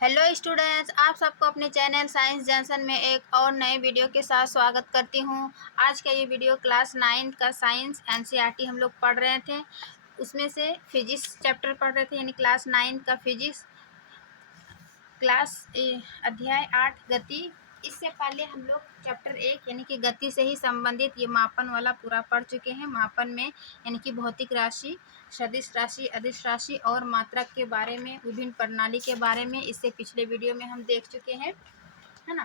Hello students, आप सबको अपने चैनल साइंस जंक्शन में एक और नए वीडियो के साथ स्वागत करती हूँ। आज का ये वीडियो क्लास 9 का साइंस एनसीईआरटी हम लोग पढ़ रहे थे, उसमें से फिजिक्स चैप्टर पढ़ रहे थे, यानी क्लास 9 का फिजिक्स अध्याय 8 गति। इससे पहले हम लोग चैप्टर 1 यानी कि गति से ही संबंधित ये मापन वाला पूरा पढ़ चुके हैं। मापन में यानी कि भौतिक राशि, सदिश राशि, अदिश राशि और मात्रक के बारे में, विभिन्न प्रणाली के बारे में इससे पिछले वीडियो में हम देख चुके हैं, है ना।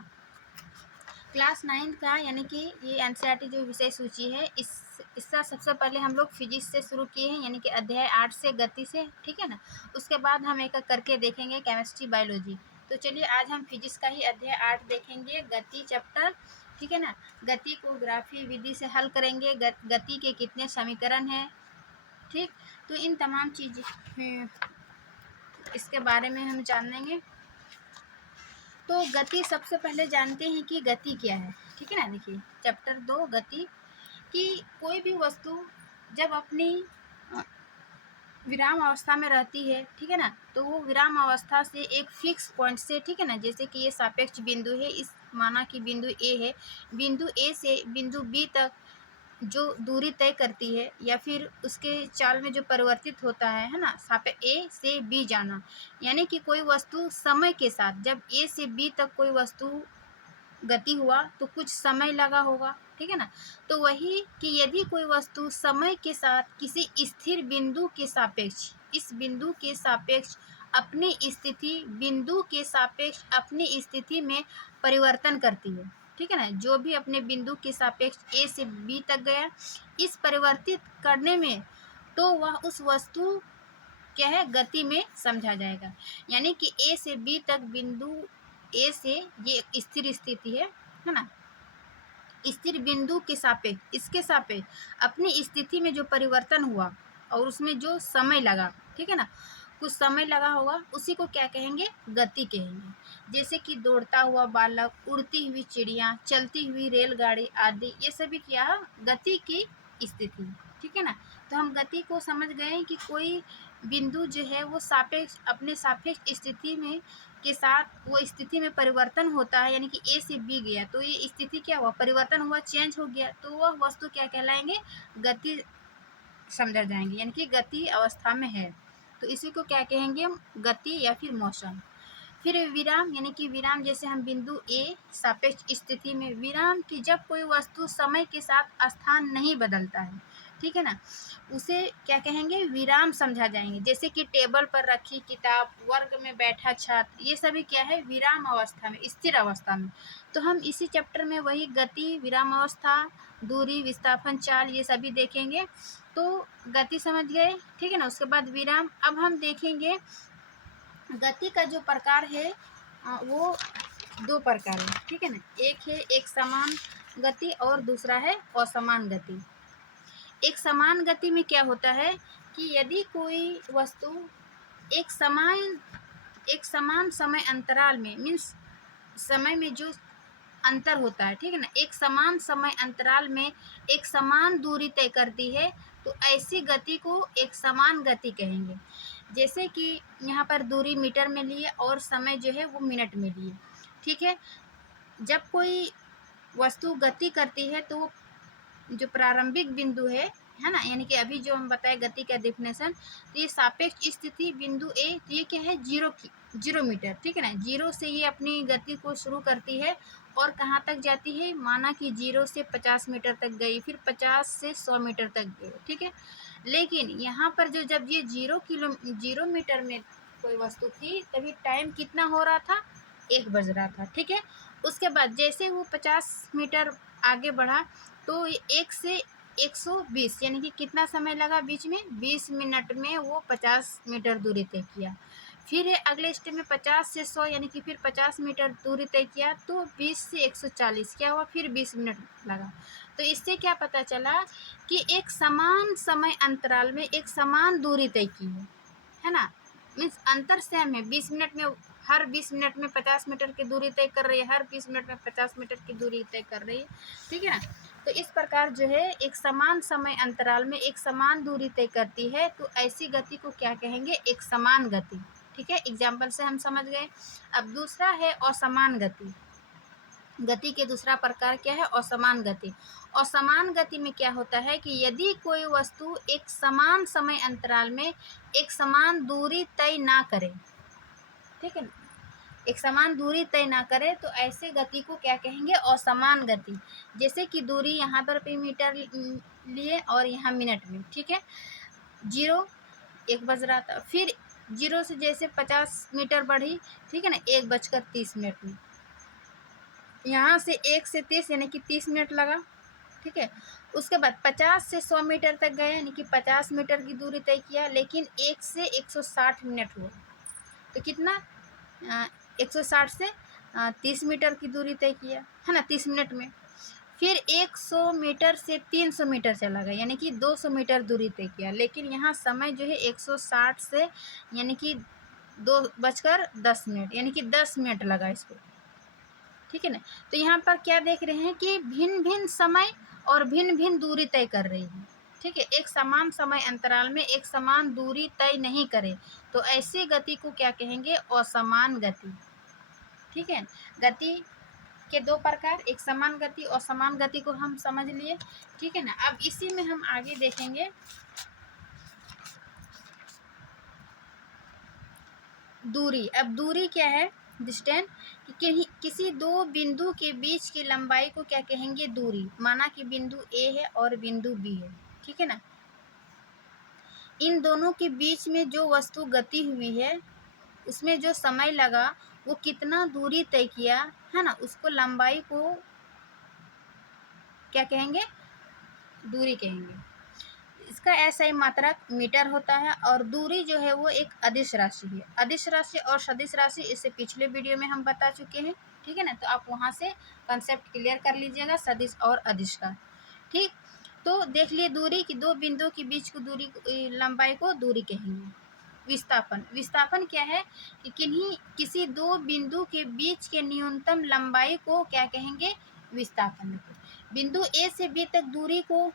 क्लास 9 का यानी कि ये एनसीईआरटी जो विषय सूची है, इसका सबसे पहले हम लोग फिजिक्स से शुरू किए हैं, यानी कि अध्याय 8 से, गति से, ठीक है ना। उसके बाद हम एक एक करके देखेंगे केमिस्ट्री, बायोलॉजी। तो चलिए आज हम फिजिक्स का ही अध्याय 8 देखेंगे, गति चैप्टर, ठीक है ना। गति को ग्राफी विधि से हल करेंगे, गति के कितने समीकरण हैं, ठीक। तो इन तमाम चीज़ इसके बारे में हम जानेंगे। तो गति सबसे पहले जानते हैं कि गति क्या है, ठीक है ना। देखिए चैप्टर 2 गति, कि कोई भी वस्तु जब अपनी विराम अवस्था में रहती है, ठीक है ना, तो वो विराम अवस्था से एक फिक्स पॉइंट से, ठीक है ना, जैसे कि ये सापेक्ष बिंदु है, इस माना कि बिंदु ए है, बिंदु ए से बिंदु बी तक जो दूरी तय करती है या फिर उसके चाल में जो परिवर्तित होता है ना, ए से बी जाना, यानी कि कोई वस्तु समय के साथ जब ए से बी तक कोई वस्तु गति हुआ तो कुछ समय लगा होगा, ठीक है ना। तो वही कि यदि कोई वस्तु समय के साथ किसी स्थिर बिंदु के सापेक्ष, इस बिंदु के सापेक्ष अपनी स्थिति, बिंदु के सापेक्ष अपनी स्थिति में परिवर्तन करती है, ठीक है ना, जो भी अपने बिंदु के सापेक्ष ए से बी तक गया, इस परिवर्तित करने में, तो वह उस वस्तु क्या है, गति में समझा जाएगा। यानी कि ए से बी तक बिंदु ए से ये स्थिर स्थिति है ना, स्थिर बिंदु के सापेक्ष, इसके सापेक्ष अपनी स्थिति में जो परिवर्तन हुआ और उसमें जो समय लगा, ठीक है ना, कुछ समय लगा होगा, उसी को क्या कहेंगे, गति कहेंगे। जैसे कि दौड़ता हुआ बालक, उड़ती हुई चिड़िया, चलती हुई रेलगाड़ी आदि, ये सभी क्या, गति की स्थिति, ठीक है ना। तो हम गति को समझ गए कि कोई बिंदु जो है वो सापेक्ष, अपने सापेक्ष स्थिति में के साथ वो स्थिति में परिवर्तन होता है, यानी कि ए से बी गया तो ये स्थिति क्या हुआ, परिवर्तन हुआ, चेंज हो गया, तो वह वस्तु क्या कहलाएंगे, गति समझा जाएंगे, यानी कि गति अवस्था में है, तो इसी को क्या कहेंगे, गति या फिर मोशन। फिर विराम, यानी कि विराम, जैसे हम बिंदु ए सापेक्ष स्थिति में विराम की, जब कोई वस्तु समय के साथ स्थान नहीं बदलता है, ठीक है ना, उसे क्या कहेंगे, विराम समझा जाएंगे। जैसे कि टेबल पर रखी किताब, वर्ग में बैठा छात्र, ये सभी क्या है, विराम अवस्था में, स्थिर अवस्था में। तो हम इसी चैप्टर में वही गति, विराम अवस्था, दूरी, विस्थापन, चाल, ये सभी देखेंगे। तो गति समझ गए, ठीक है ना। उसके बाद विराम। अब हम देखेंगे गति का जो प्रकार है वो 2 प्रकार है, ठीक है ना। एक है एक समान गति और दूसरा है असमान गति। एक समान गति में क्या होता है कि यदि कोई वस्तु एक समान समय अंतराल में, मीन्स समय में जो अंतर होता है, ठीक है ना, एक समान समय अंतराल में एक समान दूरी तय करती है, तो ऐसी गति को एक समान गति कहेंगे। जैसे कि यहाँ पर दूरी मीटर में लिए और समय जो है वो मिनट में लिए, ठीक है। जब कोई वस्तु गति करती है तो जो प्रारंभिक बिंदु है ना, यानी कि अभी जो हम बताए गति का डेफिनेशन, तो ये सापेक्ष स्थिति बिंदु ए, तो ये क्या है, जीरो मीटर, ठीक है ना। जीरो से ये अपनी गति को शुरू करती है और कहाँ तक जाती है, माना कि 0 से 50 मीटर तक गई, फिर 50 से 100 मीटर तक गई, ठीक है। लेकिन यहाँ पर जो जब ये 0 मीटर में कोई वस्तु थी, तभी टाइम कितना हो रहा था, 1 बज रहा था, ठीक है। उसके बाद जैसे वो 50 मीटर आगे बढ़ा तो 1 से 120, यानी कि कितना समय लगा बीच में, 20 मिनट में वो 50 मीटर दूरी तय किया। फिर अगले स्टेप में 50 से 100, यानी कि फिर 50 मीटर दूरी तय किया, तो 20 से 140 क्या हुआ, फिर 20 मिनट लगा। तो इससे क्या पता चला कि एक समान समय अंतराल में एक समान दूरी तय की है ना। मीन्स अंतर सेम है, 20 मिनट में, हर 20 मिनट में 50 मीटर की दूरी तय कर रही है, हर 20 मिनट में 50 मीटर की दूरी तय कर रही है, ठीक है ना। तो इस प्रकार जो है एक समान समय अंतराल में एक समान दूरी तय करती है, तो ऐसी गति को क्या कहेंगे, एक समान गति, ठीक है, एग्जाम्पल से हम समझ गए। अब दूसरा है असमान गति। गति के दूसरा प्रकार क्या है? असमान गति। असमान गति में क्या होता है कि यदि कोई वस्तु एक समान समय अंतराल में एक समान दूरी तय ना करे, ठीक है ना, एक समान दूरी तय ना करे तो ऐसे गति को क्या कहेंगे? असमान गति। जैसे कि दूरी यहाँ पर मीटर लिए और यहाँ मिनट में, ठीक है। 0 1 बज रहा था, फिर 0 से जैसे 50 मीटर बढ़ी, ठीक है ना, 1:30 में। यहाँ से 1 से 30 यानी कि 30 मिनट लगा, ठीक है। उसके बाद 50 से 100 मीटर तक गए यानी कि 50 मीटर की दूरी तय किया, लेकिन 1 से 160 मिनट हुआ तो कितना? 160 से 30 मीटर की दूरी तय किया, है ना, 30 मिनट में। फिर 100 मीटर से 300 मीटर चला गया यानी कि 200 मीटर दूरी तय किया, लेकिन यहाँ समय जो है 160 से यानी कि 2:10 यानी कि 10 मिनट लगा इसको, ठीक है ना। तो यहाँ पर क्या देख रहे हैं कि भिन्न भिन्न समय और भिन्न भिन्न दूरी तय कर रही है, ठीक है। एक समान समय अंतराल में एक समान दूरी तय नहीं करे तो ऐसी गति को क्या कहेंगे? असमान गति, ठीक है। गति के दो प्रकार, एक समान गति और असमान गति को हम समझ लिए, ठीक है ना। अब इसी में हम आगे देखेंगे दूरी। अब दूरी क्या है? डिस्टेंस, कि किसी दो बिंदु के बीच की लंबाई को क्या कहेंगे? दूरी। माना कि बिंदु ए है और बिंदु बी है, ठीक है ना। इन दोनों के बीच में जो वस्तु गति हुई है उसमें जो समय लगा वो कितना दूरी तय किया, है ना, उसको लंबाई को क्या कहेंगे? दूरी कहेंगे। इसका ऐसा ही मात्रक मीटर होता है और दूरी जो है वो एक अदिश राशि है। अदिश राशि और सदिश राशि इससे पिछले वीडियो में हम बता चुके हैं, ठीक है ना। तो आप वहाँ से कंसेप्ट क्लियर कर लीजिएगा सदिश और अदिश का, ठीक। तो देख लिए दूरी की दो बिंदुओं के बीच की दूरी, लंबाई को दूरी कहेंगे। विस्थापन, विस्थापन क्या है कि किसी दो बिंदु के बीच के न्यूनतम लंबाई को क्या कहेंगे? विस्थापन। बिंदु ए से बी तक दूरी को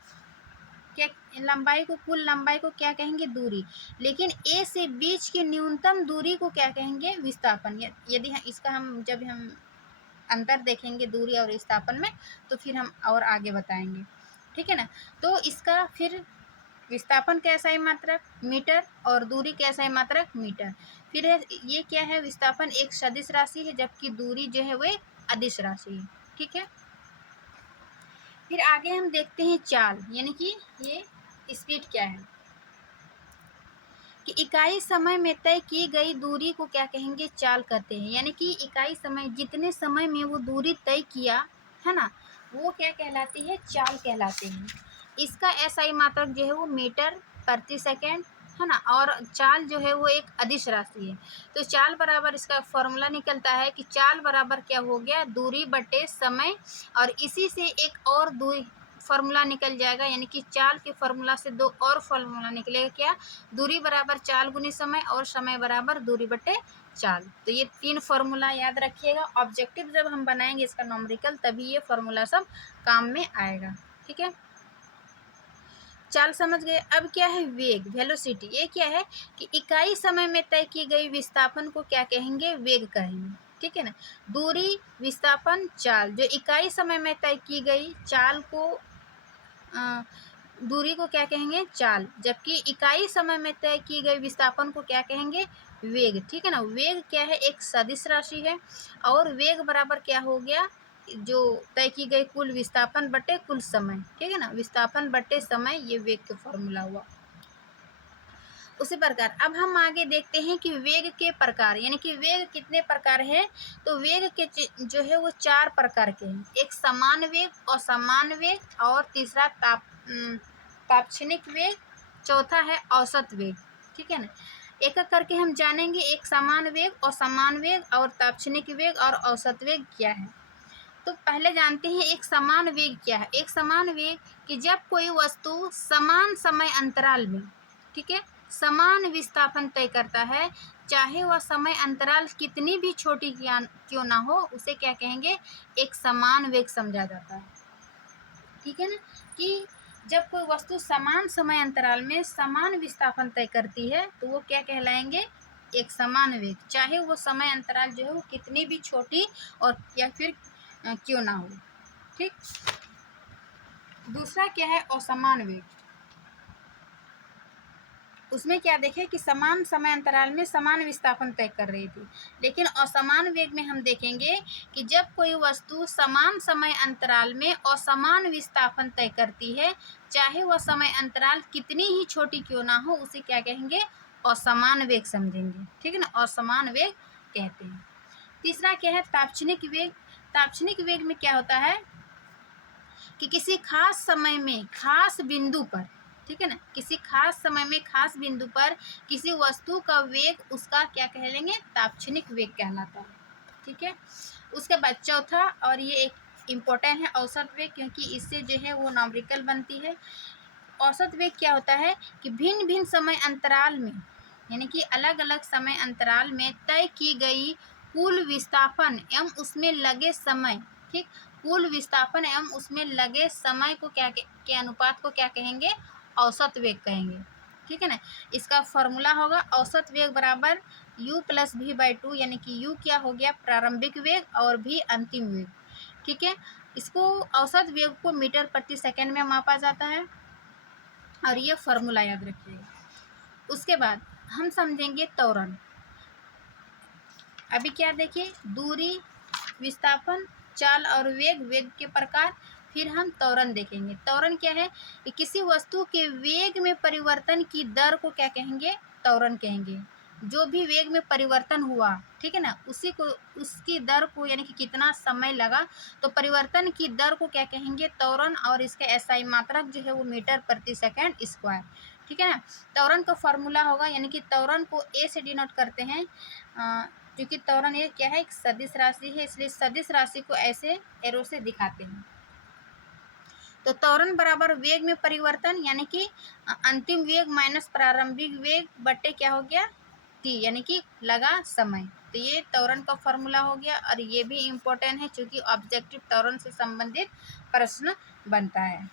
क्या, लंबाई को, कुल लंबाई को क्या कहेंगे? दूरी। लेकिन ए से बीच की न्यूनतम दूरी को क्या कहेंगे? विस्थापन। यदि इसका हम जब हम अंतर देखेंगे दूरी और विस्थापन में तो फिर हम और आगे बताएंगे, ठीक है ना। तो इसका फिर विस्थापन कैसा है? मात्रक मीटर और दूरी कैसा है? मात्रक मीटर। फिर ये क्या है? विस्थापन एक सदिश राशि है जबकि दूरी जो है वो एक अदिश राशि है, ठीक है। फिर आगे हम देखते हैं चाल, यानी कि ये स्पीड क्या है कि इकाई समय में तय की गई दूरी को क्या कहेंगे? चाल कहते हैं। यानी कि इकाई समय, जितने समय में वो दूरी तय किया है ना, वो क्या कहलाती है? चाल कहलाते हैं। इसका एसआई मात्रक जो है वो मीटर प्रति सेकेंड है ना, और चाल जो है वो एक अदिश राशि है। तो चाल बराबर, इसका फॉर्मूला निकलता है कि चाल बराबर क्या हो गया? दूरी बटे समय, और इसी से एक और दूरी फॉर्मूला निकल जाएगा, यानी कि चाल के फॉर्मूला से दो और फॉर्मूला निकलेगा। क्या? दूरी बराबर चाल गुनी समय और समय बराबर दूरी बटे चाल। तो ये 3 फॉर्मूला याद रखिएगा। ऑब्जेक्टिव जब हम बनाएंगे इसका नॉमेरिकल तभी ये फॉर्मूला सब काम में आएगा, ठीक है। चाल समझ गए। अब क्या है? वेग, वेलोसिटी। ये क्या है कि इकाई समय में तय की गई विस्थापन को क्या कहेंगे? वेग कहेंगे, ठीक है ना। दूरी, विस्थापन, चाल। जो इकाई समय में तय की गई चाल को, दूरी को क्या कहेंगे? चाल। जबकि इकाई समय में तय की गई विस्थापन को क्या कहेंगे? वेग, ठीक है ना। वेग क्या है? एक सदिश राशि है और वेग बराबर क्या हो गया? जो तय की गई कुल विस्थापन बटे कुल समय, ठीक है ना। विस्थापन बटे समय, ये वेग का फॉर्मूला हुआ। उसी प्रकार अब हम आगे देखते हैं कि वेग के प्रकार, यानी कि वेग कितने प्रकार है। तो वेग के जो है वो 4 प्रकार के हैं। एक समान वेग, असमान वेग, और तीसरा तात्क्षणिक वेग, चौथा है औसत वेग, ठीक है ना। एक एक करके हम जानेंगे। एक समान वेग, असमान वेग और तात्क्षणिक वेग और औसत वेग क्या है। तो पहले जानते हैं एक समान वेग क्या है। एक समान वेग कि जब कोई वस्तु समान समय अंतराल में, ठीक है, समान विस्थापन तय करता है, चाहे वह समय अंतराल कितनी भी छोटी क्यों ना हो, उसे क्या कहेंगे? एक समान वेग समझा जाता है, ठीक है ना। कि जब कोई वस्तु समान समय अंतराल में समान विस्थापन तय करती है तो वो क्या कहलाएंगे? एक समान वेग, चाहे वो समय अंतराल जो है वो कितनी भी छोटी और या फिर क्यों ना हो। ठीक। दूसरा क्या है, असमान वेग। उसमें क्या देखें कि समान समय अंतराल में समान विस्थापन तय कर रही थी, लेकिन असमान वेग में हम देखेंगे कि जब कोई वस्तु समान समय अंतराल में असमान विस्थापन तय करती है, चाहे वह समय अंतराल कितनी ही छोटी क्यों ना हो, उसे क्या कहेंगे, असमान वेग समझेंगे। ठीक है ना, असमान वेग कहते हैं। तीसरा क्या है, तात्क्षणिक वेग। तात्क्षणिक वेग में क्या होता है कि किसी खास समय में खास बिंदु पर, ठीक है ना, किसी खास समय में खास बिंदु पर किसी वस्तु का वेग उसका क्या कह लेंगे, तात्क्षणिक वेग कहलाता है। ठीक है। उसके बाद चौथा, और ये एक इम्पोर्टेंट है, औसत वेग, क्योंकि इससे जो है वो न्यूमेरिकल बनती है। औसत वेग क्या होता है कि भिन्न भिन्न समय अंतराल में, यानी कि अलग अलग समय अंतराल में तय की गई कुल विस्थापन एवं उसमें लगे समय, ठीक, कुल विस्थापन एवं उसमें लगे समय को क्या के अनुपात को क्या कहेंगे, औसत वेग कहेंगे। ठीक है ना। इसका फॉर्मूला होगा औसत वेग बराबर u प्लस v बाई 2, यानी कि u क्या हो गया, प्रारंभिक वेग, और v अंतिम वेग। ठीक है। इसको औसत वेग को मीटर प्रति सेकंड में मापा जाता है, और ये फॉर्मूला याद रखिएगा। उसके बाद हम समझेंगे त्वरण। अभी क्या देखिए, दूरी, विस्थापन, चाल और वेग, वेग के प्रकार, फिर हम त्वरण देखेंगे। त्वरण क्या है कि किसी वस्तु के वेग में परिवर्तन की दर को क्या कहेंगे, त्वरण कहेंगे। जो भी वेग में परिवर्तन हुआ, ठीक है ना, उसी को, उसकी दर को, यानी कि कितना समय लगा, तो परिवर्तन की दर को क्या कहेंगे, त्वरण, और इसका एसआई मात्रक जो है वो मीटर प्रति सेकंड स्क्वायर। ठीक है ना। त्वरण का फॉर्मूला होगा, यानी कि त्वरण को ए से डिनोट करते हैं, क्योंकि त्वरण ये क्या है, एक सदिश राशि है, इसलिए सदिश राशि को ऐसे एरो से दिखाते हैं। तो त्वरण बराबर वेग में परिवर्तन, यानी कि अंतिम वेग माइनस प्रारंभिक वेग बट्टे क्या हो गया, टी, यानी कि लगा समय। तो ये त्वरण का फॉर्मूला हो गया, और ये भी इम्पोर्टेंट है क्योंकि ऑब्जेक्टिव त्वरण से संबंधित प्रश्न बनता है।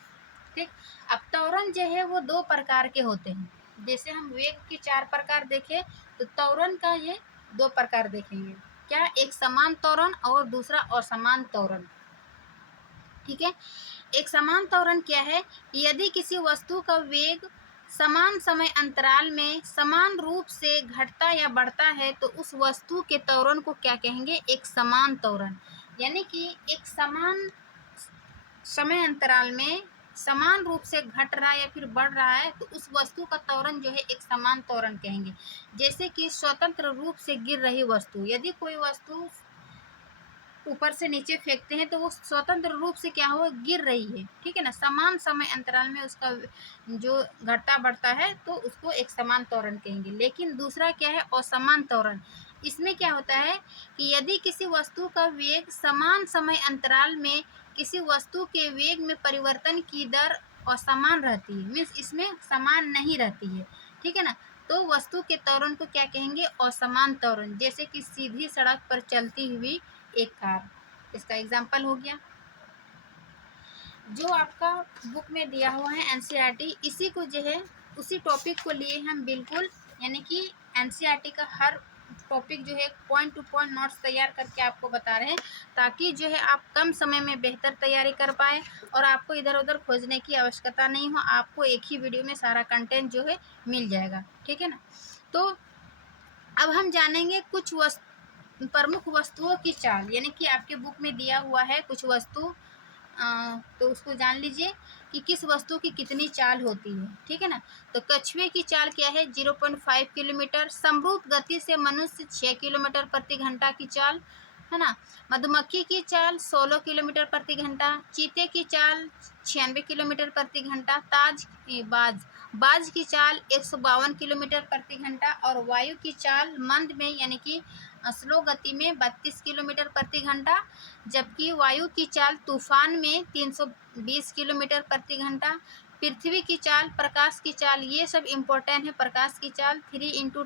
ठीक। अब त्वरण जो है वो दो प्रकार के होते हैं। जैसे हम वेग के 4 प्रकार देखें, तो त्वरण का ये 2 प्रकार देखेंगे। क्या, एक समान त्वरण और दूसरा असमान त्वरण। ठीक है। एक समान त्वरण क्या है, यदि किसी वस्तु का वेग समान समय अंतराल में समान रूप से घटता या बढ़ता है, तो उस वस्तु के त्वरण को क्या कहेंगे, एक समान त्वरण। यानी कि एक समान समय अंतराल में समान रूप से घट रहा है या फिर बढ़ रहा है, तो उस वस्तु का त्वरण जो है एक समान त्वरण कहेंगे। जैसे कि स्वतंत्र रूप से गिर रही वस्तु, यदि कोई वस्तु ऊपर से नीचे फेंकते हैं तो वो स्वतंत्र रूप से क्या हो, गिर रही है। ठीक है ना, समान समय अंतराल में उसका जो घटता बढ़ता है, तो उसको एक समान त्वरण कहेंगे। लेकिन दूसरा क्या है, असमान त्वरण। इसमें क्या होता है कि यदि किसी वस्तु का वेग समान समय अंतराल में किसी वस्तु के वेग में परिवर्तन की दर असमान रहती है, मीन्स इसमें समान नहीं रहती है, ठीक है ना, तो वस्तु के त्वरण को क्या कहेंगे, असमान त्वरण। जैसे कि सीधी सड़क पर चलती हुई एक कार, इसका एग्जाम्पल हो गया। जो आपका बुक में दिया हुआ है एनसीईआरटी, इसी को जो है उसी टॉपिक को लिए हम बिल्कुल, यानी कि एनसीईआरटी का हर टॉपिक जो है पॉइंट टू पॉइंट नोट्स तैयार करके आपको बता रहे हैं, ताकि जो है आप कम समय में बेहतर तैयारी कर पाए और आपको इधर उधर खोजने की आवश्यकता नहीं हो, आपको एक ही वीडियो में सारा कंटेंट जो है मिल जाएगा। ठीक है ना। तो अब हम जानेंगे कुछ प्रमुख वस्तुओं की चाल, यानी कि आपके बुक में दिया हुआ है कुछ वस्तु, तो उसको जान लीजिए कि किस वस्तु की कितनी चाल होती है। ठीक है ना। तो कछुए की चाल क्या है, 0.5 किलोमीटर। समरूप गति से मनुष्य 6 किलोमीटर प्रति घंटा की चाल, है ना। मधुमक्खी की चाल 16 किलोमीटर प्रति घंटा। चीते की चाल 96 किलोमीटर प्रति घंटा। बाज की चाल 152 किलोमीटर प्रति घंटा। और वायु की चाल मंद में, यानी कि स्लो गति में 32 किलोमीटर प्रति घंटा, जबकि वायु की चाल तूफान में 320 किलोमीटर प्रति घंटा। पृथ्वी की चाल, प्रकाश की चाल, ये सब इम्पोर्टेंट है। प्रकाश की चाल 3 ×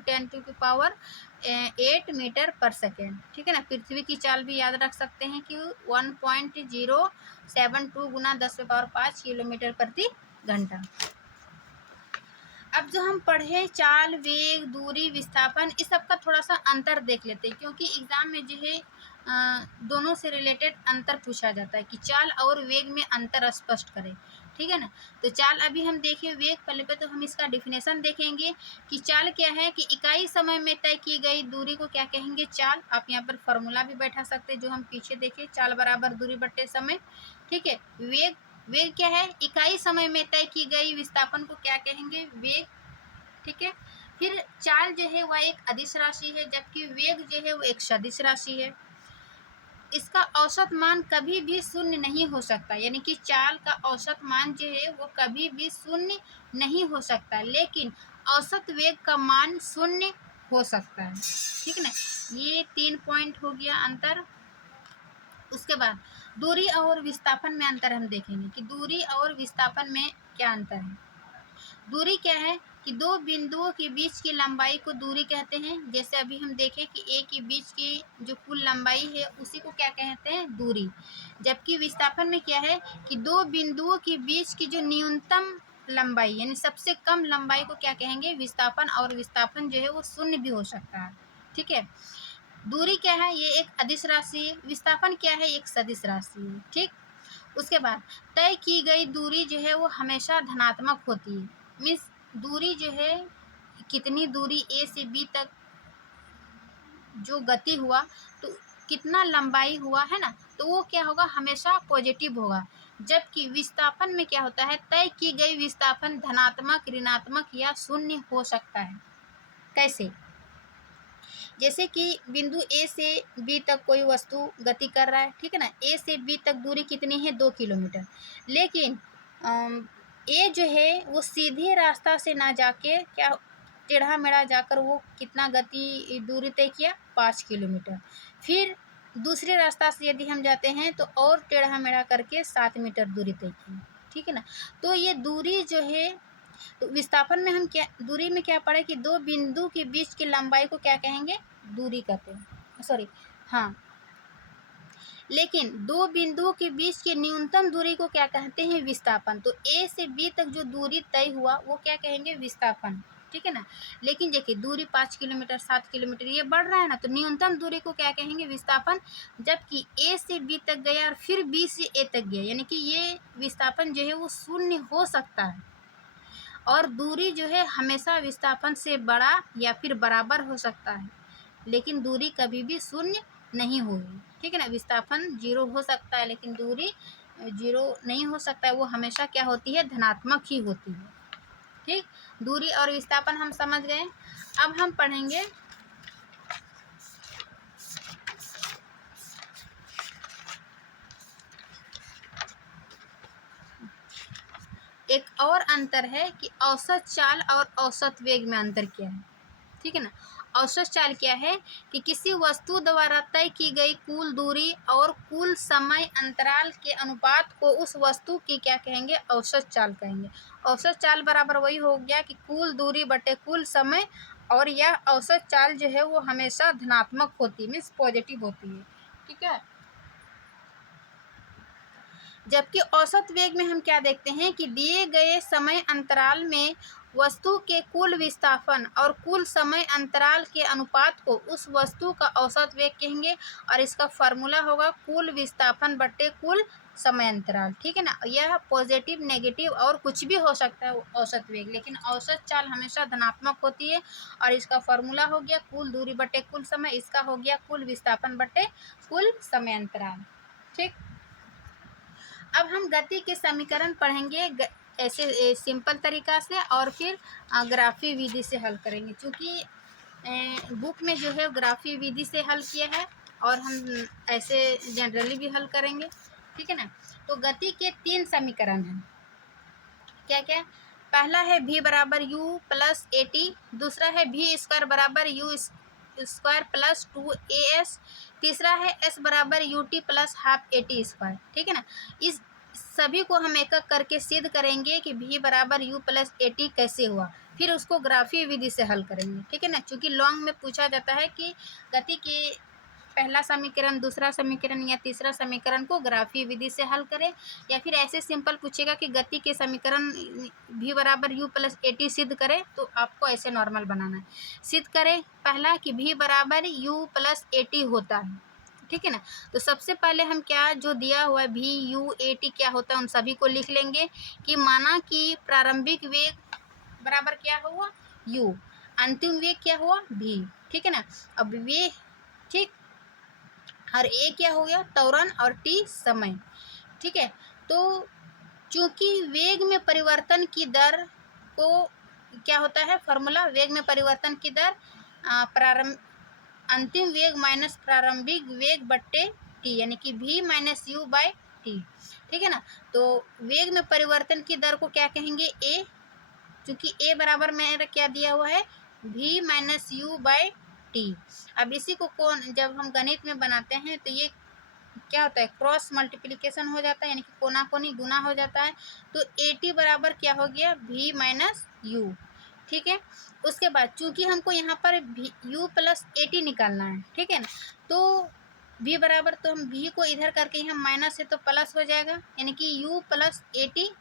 10⁸ मीटर पर सेकेंड। ठीक है ना। पृथ्वी की चाल भी याद रख सकते हैं कि 1.072 × 10⁵ किलोमीटर प्रति घंटा। अब जो हम पढ़े चाल, वेग, दूरी, विस्थापन, इस सब का थोड़ा सा अंतर देख लेते हैं, क्योंकि एग्जाम में जो है दोनों से रिलेटेड अंतर पूछा जाता है कि चाल और वेग में अंतर स्पष्ट करें। ठीक है ना। तो चाल अभी हम देखें, वेग पहले पे तो हम इसका डिफिनेशन देखेंगे कि चाल क्या है, कि इकाई समय में तय की गई दूरी को क्या कहेंगे, चाल। आप यहाँ पर फॉर्मूला भी बैठा सकते हैं जो हम पीछे देखे, चाल बराबर दूरी बट्टे समय। ठीक है। वेग, वेग क्या है, इकाई समय में तय की गई विस्थापन को क्या कहेंगे, वेग। ठीक है। फिर चाल जो है वह एक अदिश राशि है, जबकि वेग जो है वो एक सदिश राशि है। इसका औसत मान कभी भी शून्य नहीं हो सकता, यानी कि चाल का औसत मान जो है वो कभी भी शून्य नहीं हो सकता, लेकिन औसत वेग का मान शून्य हो सकता है। ठीक है ना। ये 3 पॉइंट हो गया अंतर। उसके बाद दूरी और विस्थापन में अंतर हम देखेंगे कि दूरी और विस्थापन में क्या अंतर है। दूरी क्या है कि दो बिंदुओं के बीच की लंबाई को दूरी कहते हैं। जैसे अभी हम देखें कि ए के बीच की जो कुल लंबाई है उसी को क्या कहते हैं, दूरी। जबकि विस्थापन में क्या है कि दो बिंदुओं के बीच की जो न्यूनतम लंबाई यानी सबसे कम लंबाई को क्या कहेंगे, विस्थापन। और विस्थापन जो है वो शून्य भी हो सकता है। ठीक है। दूरी क्या है, ये एक अदिश राशि है। विस्थापन क्या है, एक सदिश राशि है। ठीक। उसके बाद तय की गई दूरी जो है वो हमेशा धनात्मक होती है। मीन्स दूरी जो है, कितनी दूरी ए से बी तक जो गति हुआ, तो कितना लंबाई हुआ है ना, तो वो क्या होगा, हमेशा पॉजिटिव होगा। जबकि विस्थापन में क्या होता है, तय की गई विस्थापन धनात्मक, ऋणात्मक या शून्य हो सकता है। कैसे, जैसे कि बिंदु ए से बी तक कोई वस्तु गति कर रहा है। ठीक है ना। ए से बी तक दूरी कितनी है, 2 किलोमीटर। लेकिन ए जो है वो सीधे रास्ता से ना जाके क्या टेढ़ा मेढ़ा जाकर वो कितना गति दूरी तय किया, 5 किलोमीटर। फिर दूसरे रास्ता से यदि हम जाते हैं तो और टेढ़ा मेढ़ा करके 7 मीटर दूरी तय की। ठीक है ना। तो ये दूरी जो है, तो विस्थापन में हम क्या, दूरी में क्या पढ़े कि दो बिंदु के बीच की लंबाई को क्या कहेंगे, दूरी कहते हैं। सॉरी, हाँ। लेकिन दो बिंदुओं के बीच की न्यूनतम दूरी को क्या कहते हैं, विस्थापन। तो ए से बी तक जो दूरी तय हुआ वो क्या कहेंगे, विस्थापन। ठीक है ना। लेकिन देखिए दूरी 5 किलोमीटर, 7 किलोमीटर ये बढ़ रहा है ना, तो न्यूनतम दूरी को क्या कहेंगे, विस्थापन। जबकि ए से बी तक गया और फिर बी से ए तक गया, यानी कि ये विस्थापन जो है वो शून्य हो सकता है। और दूरी जो है हमेशा विस्थापन से बड़ा या फिर बराबर हो सकता है, लेकिन दूरी कभी भी शून्य नहीं होगी। ठीक है ना। विस्थापन 0 हो सकता है लेकिन दूरी 0 नहीं हो सकता है, वो हमेशा क्या होती है, धनात्मक ही होती है। ठीक। दूरी और विस्थापन हम समझ गए। अब हम पढ़ेंगे एक और अंतर है कि औसत चाल और औसत वेग में अंतर क्या है। ठीक है ना। औसत चाल क्या है कि किसी वस्तु द्वारा तय की गई कुल दूरी और कुल समय अंतराल के अनुपात को उस वस्तु की क्या कहेंगे, औसत चाल कहेंगे। औसत चाल बराबर वही हो गया कि कुल दूरी बटे कुल समय, और यह औसत चाल जो है वो हमेशा धनात्मक होती है, मीन्स पॉजिटिव होती है। ठीक है। जबकि औसत वेग में हम क्या देखते हैं कि दिए गए समय अंतराल में वस्तु के कुल विस्थापन और कुल समय अंतराल के अनुपात को उस वस्तु का औसत वेग कहेंगे, और इसका फार्मूला होगा कुल विस्थापन बट्टे कुल समय अंतराल। ठीक है ना। यह पॉजिटिव, नेगेटिव और कुछ भी हो सकता है औसत वेग, लेकिन औसत चाल हमेशा धनात्मक होती है। और इसका फार्मूला हो गया कुल दूरी बट्टे कुल समय, इसका हो गया कुल विस्थापन बट्टे कुल समय अंतराल। ठीक। अब हम गति के समीकरण पढ़ेंगे ऐसे सिंपल तरीका से, और फिर ग्राफी विधि से हल करेंगे। क्योंकि बुक में जो है ग्राफी विधि से हल किया है, और हम ऐसे जनरली भी हल करेंगे। ठीक है ना। तो गति के 3 समीकरण हैं। क्या क्या, पहला है v बराबर u प्लस ए टी, दूसरा है v स्क्वायर बराबर u स्क्वायर प्लस 2as, तीसरा है s बराबर u T plus half A T square. ठीक है ना। इस सभी को हम एक एक करके सिद्ध करेंगे कि v बराबर u प्लस ए टी कैसे हुआ, फिर उसको ग्राफी विधि से हल करेंगे। ठीक है ना। चूँकि लॉन्ग में पूछा जाता है कि गति के पहला समीकरण, दूसरा समीकरण या तीसरा समीकरण को ग्राफीय विधि से हल करें, या फिर ऐसे सिंपल पूछेगा कि गति के समीकरण v बराबर u प्लस ए टी सिद्ध करें, तो आपको ऐसे नॉर्मल बनाना है। सिद्ध करें पहला कि v बराबर u प्लस ए टी होता है, ठीक है ना। तो सबसे पहले हम क्या जो दिया हुआ है v u a t क्या होता है उन सभी को लिख लेंगे कि माना कि प्रारंभिक वेग बराबर क्या हुआ u, अंतिम वेग क्या हुआ v, ठीक है ना। अब वे ठीक, और ए क्या हो गया त्वरण और टी समय, ठीक है। तो चूंकि वेग में परिवर्तन की दर को क्या होता है फॉर्मूला, वेग में परिवर्तन की दर प्रारंभ अंतिम वेग माइनस प्रारंभिक वेग बट्टे टी, यानी कि v minus u by t, ठीक है ना। तो वेग में परिवर्तन की दर को क्या कहेंगे a, चूंकि a बराबर मेरा क्या दिया हुआ है v minus u by t. अब इसी को कौन जब हम गणित में बनाते हैं तो ये क्या होता है क्रॉस मल्टीप्लिकेशन हो जाता है, यानी कि कोना कोनी गुना हो जाता है। तो ए टी बराबर क्या हो गया v माइनस यू, ठीक है। उसके बाद चूंकि हमको यहाँ पर u प्लस ए टी निकालना है, ठीक है ना। तो v बराबर तो हम v को इधर करके यहाँ माइनस है तो प्लस हो जाएगा, यानी कि u प्लस ए टी।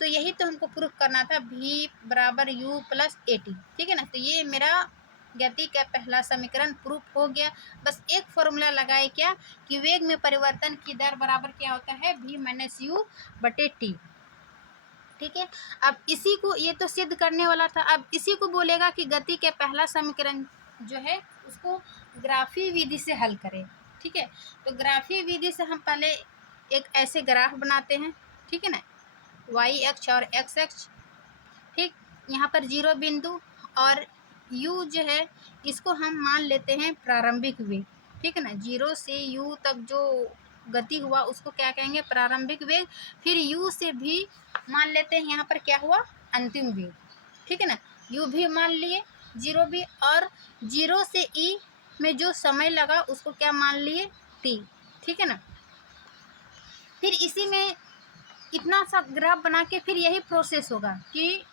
तो यही तो हमको प्रूफ करना था v बराबर u प्लस ए टी, ठीक है ना। तो ये मेरा गति का पहला समीकरण प्रूफ हो गया। बस एक फॉर्मूला लगाए क्या कि वेग में परिवर्तन की दर बराबर क्या होता है v माइनस यू बटे टी, ठीक है। अब इसी को ये तो सिद्ध करने वाला था, अब इसी को बोलेगा कि गति के पहला समीकरण जो है उसको ग्राफीय विधि से हल करें, ठीक है। तो ग्राफीय विधि से हम पहले एक ऐसे ग्राफ बनाते हैं, ठीक है ना, वाई अक्ष और एक्स अक्ष, ठीक। यहाँ पर जीरो बिंदु और u जो है इसको हम मान लेते हैं प्रारंभिक वेग, ठीक है ना। जीरो से u तक जो गति हुआ उसको क्या कहेंगे प्रारंभिक वेग, फिर u से भी मान लेते हैं यहाँ पर क्या हुआ अंतिम वेग, ठीक है ना। u भी मान लिए, जीरो भी, और जीरो से e में जो समय लगा उसको क्या मान लिए t, ठीक है ना। फिर इसी में इतना सा ग्राफ बना के फिर यही प्रोसेस होगा कि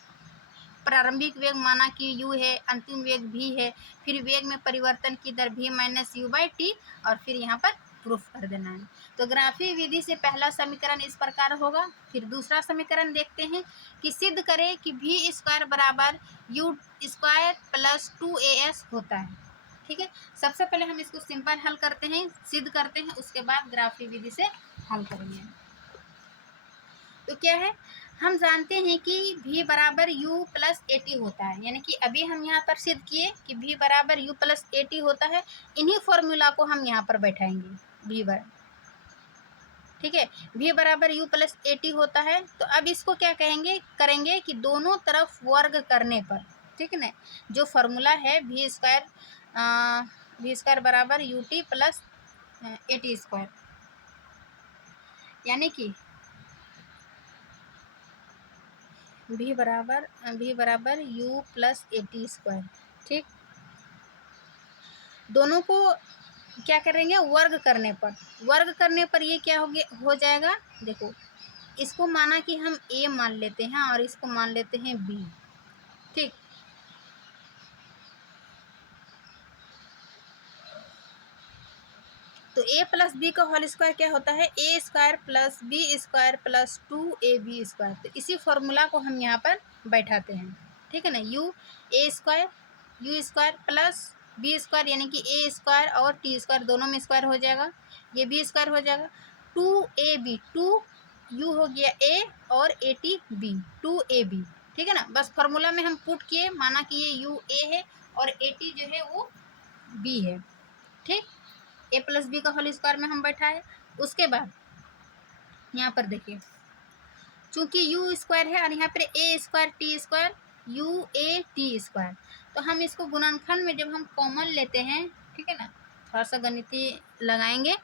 प्रारंभिक वेग माना कि u है, अंतिम वेग v है, फिर वेग में परिवर्तन की दर v minus you by T, और फिर यहाँ पर प्रूफ कर देना है। तो ग्राफीय विधि से पहला समीकरण इस प्रकार होगा। फिर दूसरा समीकरण देखते हैं कि सिद्ध करें कि v स्क्वायर बराबर u स्क्वायर प्लस 2as होता है, ठीक है। सबसे पहले हम इसको सिंपल हल करते हैं, सिद्ध करते हैं, उसके बाद ग्राफीय विधि से हल करेंगे। तो क्या है हम जानते हैं कि v बराबर u प्लस ए टी होता है, यानी कि अभी हम यहाँ पर सिद्ध किए कि v बराबर u प्लस ए टी होता है। इन्हीं फॉर्मूला को हम यहाँ पर बैठाएंगे v बराबर, ठीक है। v बराबर u प्लस ए टी होता है, तो अब इसको क्या कहेंगे करेंगे कि दोनों तरफ वर्ग करने पर, ठीक है ना, जो फॉर्मूला है v स्क्वायर बराबर u T plus A T square, यानी कि v बराबर u plus A T square, ठीक। दोनों को क्या करेंगे वर्ग करने पर ये क्या हो जाएगा, देखो इसको माना कि हम a मान लेते हैं और इसको मान लेते हैं b, ठीक। तो a प्लस बी का होल स्क्वायर क्या होता है a square plus b square plus 2ab square. तो इसी फॉर्मूला को हम यहाँ पर बैठाते हैं, ठीक है ना। U square plus b square, यानी कि a स्क्वायर और t स्क्वायर दोनों में स्क्वायर हो जाएगा, ये b स्क्वायर हो जाएगा, 2ab, 2u हो गया a और ए टी b, 2ab, ठीक है ना। बस फॉर्मूला में हम पुट किए, माना कि ये u a है और ए टी जो है वो b है, ठीक। a प्लस बी का होल स्क्वायर में हम बैठाए। उसके बाद यहाँ पर देखिए चूंकि u स्क्वायर है और यहाँ पर a square T square u a T square, तो हम इसको गुणनखंड में जब हम कॉमन लेते हैं, ठीक है ना, थोड़ा सा गणितीय लगाएंगे,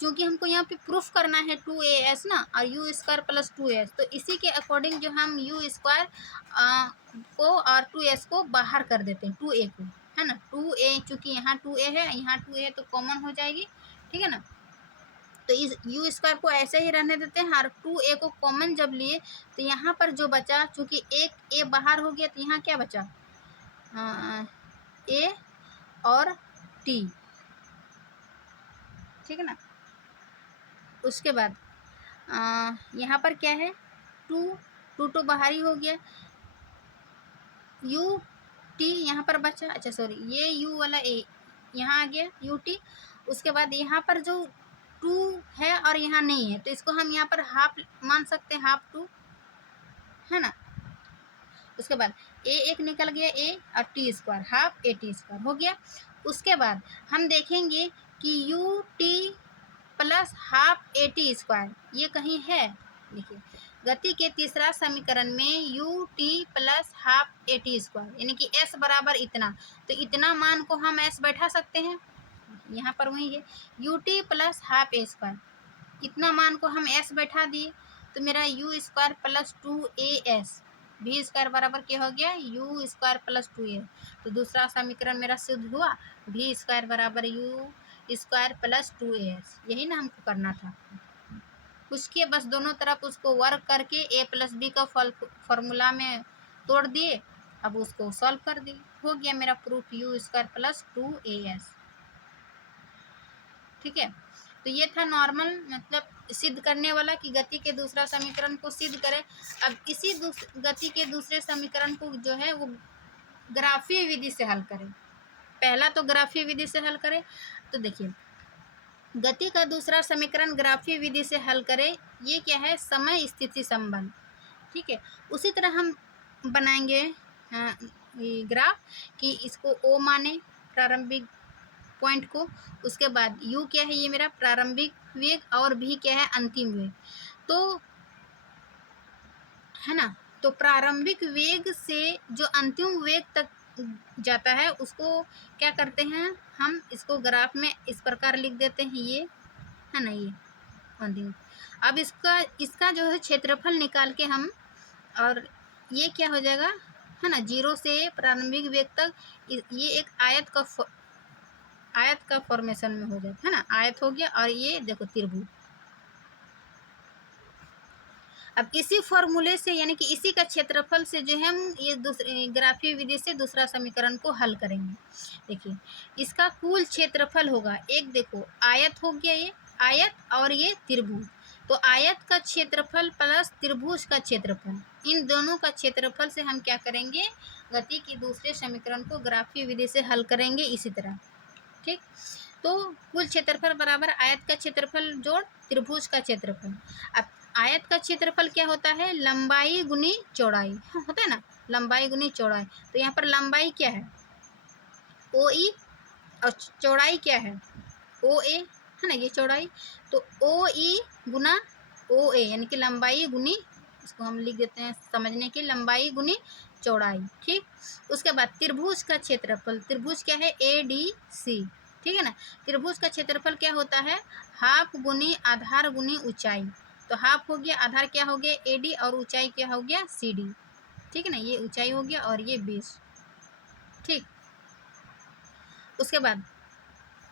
क्योंकि हमको यहाँ पे प्रूफ करना है 2as ना, और u स्क्वायर प्लस 2s, तो इसी के अकॉर्डिंग जो हम u स्क्वायर को और 2s को बाहर कर देते हैं, 2a को, है ना। 2a चूँकि यहाँ 2a है यहाँ 2a है तो कॉमन हो जाएगी, ठीक है ना। तो इस u स्क्वायर को ऐसे ही रहने देते हैं और 2a को कॉमन जब लिए तो यहाँ पर जो बचा, चूँकि एक a बाहर हो गया तो यहाँ क्या बचा a और t, ठीक है ना। उसके बाद यहाँ पर क्या है, टू, टू तो बाहर ही हो गया, यू टी यहाँ पर बचा, अच्छा सॉरी, ये यू वाला ए यहाँ आ गया यू टी। उसके बाद यहाँ पर जो टू है और यहाँ नहीं है, तो इसको हम यहाँ पर हाफ मान सकते हैं, हाफ टू, है ना। उसके बाद ए एक निकल गया, ए और T square, half A T square हो गया। उसके बाद हम देखेंगे कि U T plus half A T square ये कहीं है, देखिए गति के तीसरा समीकरण में U T plus half A T square यानी कि एस बराबर इतना, तो इतना मान को हम एस बैठा सकते हैं, यहाँ पर वही है यू टी प्लस हाफ ए स्क्वायर, इतना मान को हम एस बैठा दिए, तो मेरा you square plus two A S V square बराबर क्या हो गया, यू स्क्वायर प्लस टू ए। तो दूसरा समीकरण मेरा सिद्ध हुआ, वी स्क्वायर बराबर you square plus two A S, यही ना हमको करना था। उसके बस दोनों तरफ उसको वर्क करके ए प्लस बी का फॉर्मूला में तोड़ दिए, अब उसको सॉल्व कर दिए, हो गया मेरा proof you square plus two A S. ठीक है, तो ये था नॉर्मल मतलब सिद्ध करने वाला कि गति के दूसरा समीकरण को सिद्ध करें। अब इसी गति के दूसरे समीकरण को जो है वो ग्राफीय विधि से हल करें। पहला तो ग्राफीय विधि से हल करें, तो देखिए गति का दूसरा समीकरण ग्राफीय विधि से हल करें, ये क्या है, समय स्थिति संबंध। ठीक है, उसी तरह हम बनाएंगे ग्राफ कि इसको ओ माने प्रारंभिक पॉइंट को, उसके बाद u क्या है, ये मेरा प्रारंभिक वेग, और v क्या है, अंतिम वेग। तो है ना, तो प्रारंभिक वेग से जो अंतिम वेग तक जाता है उसको क्या करते हैं हम, इसको ग्राफ में इस प्रकार लिख देते हैं, ये है ना, ये अंतिम। अब इसका जो है क्षेत्रफल निकाल के हम, और ये क्या हो जाएगा, है ना, जीरो से प्रारंभिक वेग तक ये एक आयत का फॉर्मेशन में हो जाता है ना, आयत हो गया, और ये देखो त्रिभुज। अब इसी फॉर्मूले से यानी कि इसी का क्षेत्रफल से जो है हम ये दूसरे ग्राफीय विधि से दूसरा समीकरण को हल करेंगे। देखिए इसका कुल क्षेत्रफल होगा, एक देखो आयत हो गया, ये आयत और ये त्रिभुज, तो आयत का क्षेत्रफल प्लस त्रिभुज का क्षेत्रफल, इन दोनों का क्षेत्रफल से हम क्या करेंगे, गति की दूसरे समीकरण को ग्राफीय विधि से हल करेंगे इसी तरह। ठीक, तो कुल क्षेत्रफल बराबर आयत का क्षेत्रफल जोड़ त्रिभुज का क्षेत्रफल। अब आयत का क्षेत्रफल क्या होता है, लंबाई गुनी चौड़ाई, होता है ना, लंबाई गुनी चौड़ाई। तो यहाँ पर लंबाई क्या है, ओ ई, और चौड़ाई क्या है, ओ ए, है ना, ये चौड़ाई। तो ओ ई गुना ओ ए यानी कि लंबाई गुनी, इसको हम लिख देते हैं समझने के, लंबाई गुनी चौड़ाई। ठीक, उसके बाद त्रिभुज का क्षेत्रफल, त्रिभुज क्या है, ए डी सी। ठीक है ना, त्रिभुज का क्षेत्रफल क्या होता है, हाफ गुनी आधार गुनी ऊंचाई। तो हाफ हो गया, आधार क्या हो गया, ए डी, और ऊंचाई क्या हो गया, सी डी। ठीक है ना, ये ऊंचाई हो गया और ये बेस। ठीक, उसके बाद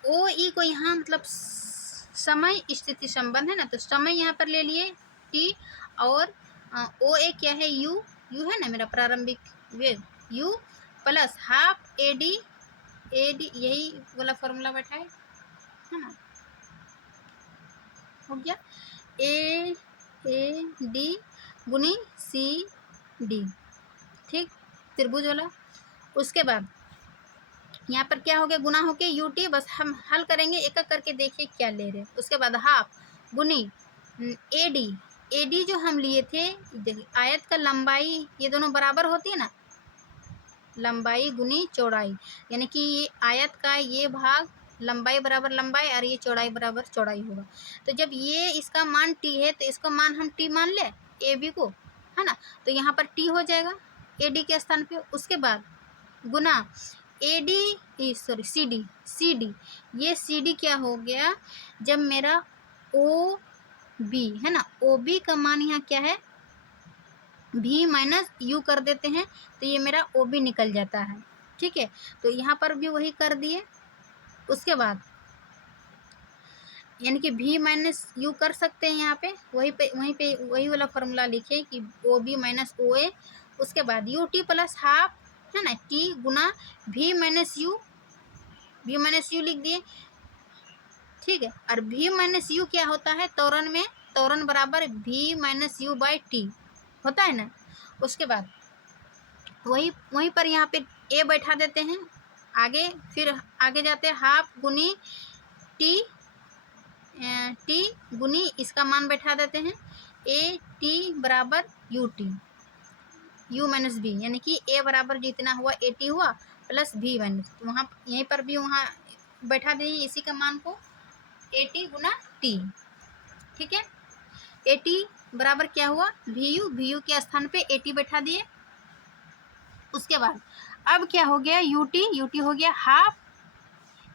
ओ ई को यहाँ मतलब समय स्थिति संबंध है ना, तो समय यहाँ पर ले लिए टी, और ओ ए क्या है, यू, यू है ना मेरा प्रारंभिक वेग, you plus half A D, A D यही वाला फॉर्मूला बैठा है ना, हो गया ए डी गुनी सी डी। ठीक, त्रिभुज वाला। उसके बाद यहाँ पर क्या हो गया, गुना हो के यू टी, बस हम हल करेंगे एक एक करके, देखिए क्या ले रहे हैं। उसके बाद हाफ गुनी ए डी, ए डी जो हम लिए थे, देखिए आयत का लंबाई ये दोनों बराबर होती है ना, लंबाई गुनी चौड़ाई, यानी कि ये आयत का ये भाग लंबाई बराबर लंबाई और ये चौड़ाई बराबर चौड़ाई होगा। तो जब ये इसका मान टी है तो इसका मान हम टी मान ले, ए बी को, है ना, तो यहाँ पर टी हो जाएगा ए डी के स्थान पे। उसके बाद गुना A D, sorry C D, C D, ये सी डी क्या हो गया, जब मेरा ओ बी है ना, ओ बी का मान यहाँ क्या है, भी माइनस यू कर देते हैं, तो ये मेरा ओ बी निकल जाता है। ठीक है, तो यहाँ पर भी वही कर दिए। उसके बाद यानी कि भी माइनस यू कर सकते हैं यहाँ पे, वही वाला फॉर्मूला लिखिए कि ओ बी माइनस ओ ए। उसके बाद यू टी प्लस हाफ है ना, टी गुना भी माइनस यू, भी माइनस यू लिख दिए, ठीक है। और v माइनस यू क्या होता है त्वरण में, त्वरण बराबर v minus you by T होता है ना। उसके बाद वहीं पर यहाँ पे a बैठा देते हैं आगे, फिर आगे जाते हैं हाफ गुनी टी, टी गुनी इसका मान बैठा देते हैं ए टी बराबर u t, u minus b, यानी कि ए बराबर जितना हुआ ए टी हुआ प्लस बी माइनस, वहाँ यहीं पर भी वहाँ बैठा देंगे इसी का मान को ए टी गुना टी। ठीक है, ए टी बराबर क्या हुआ वी यू के स्थान पे ए टी बैठा दिए। उसके बाद अब क्या हो गया यू टी हो गया हाफ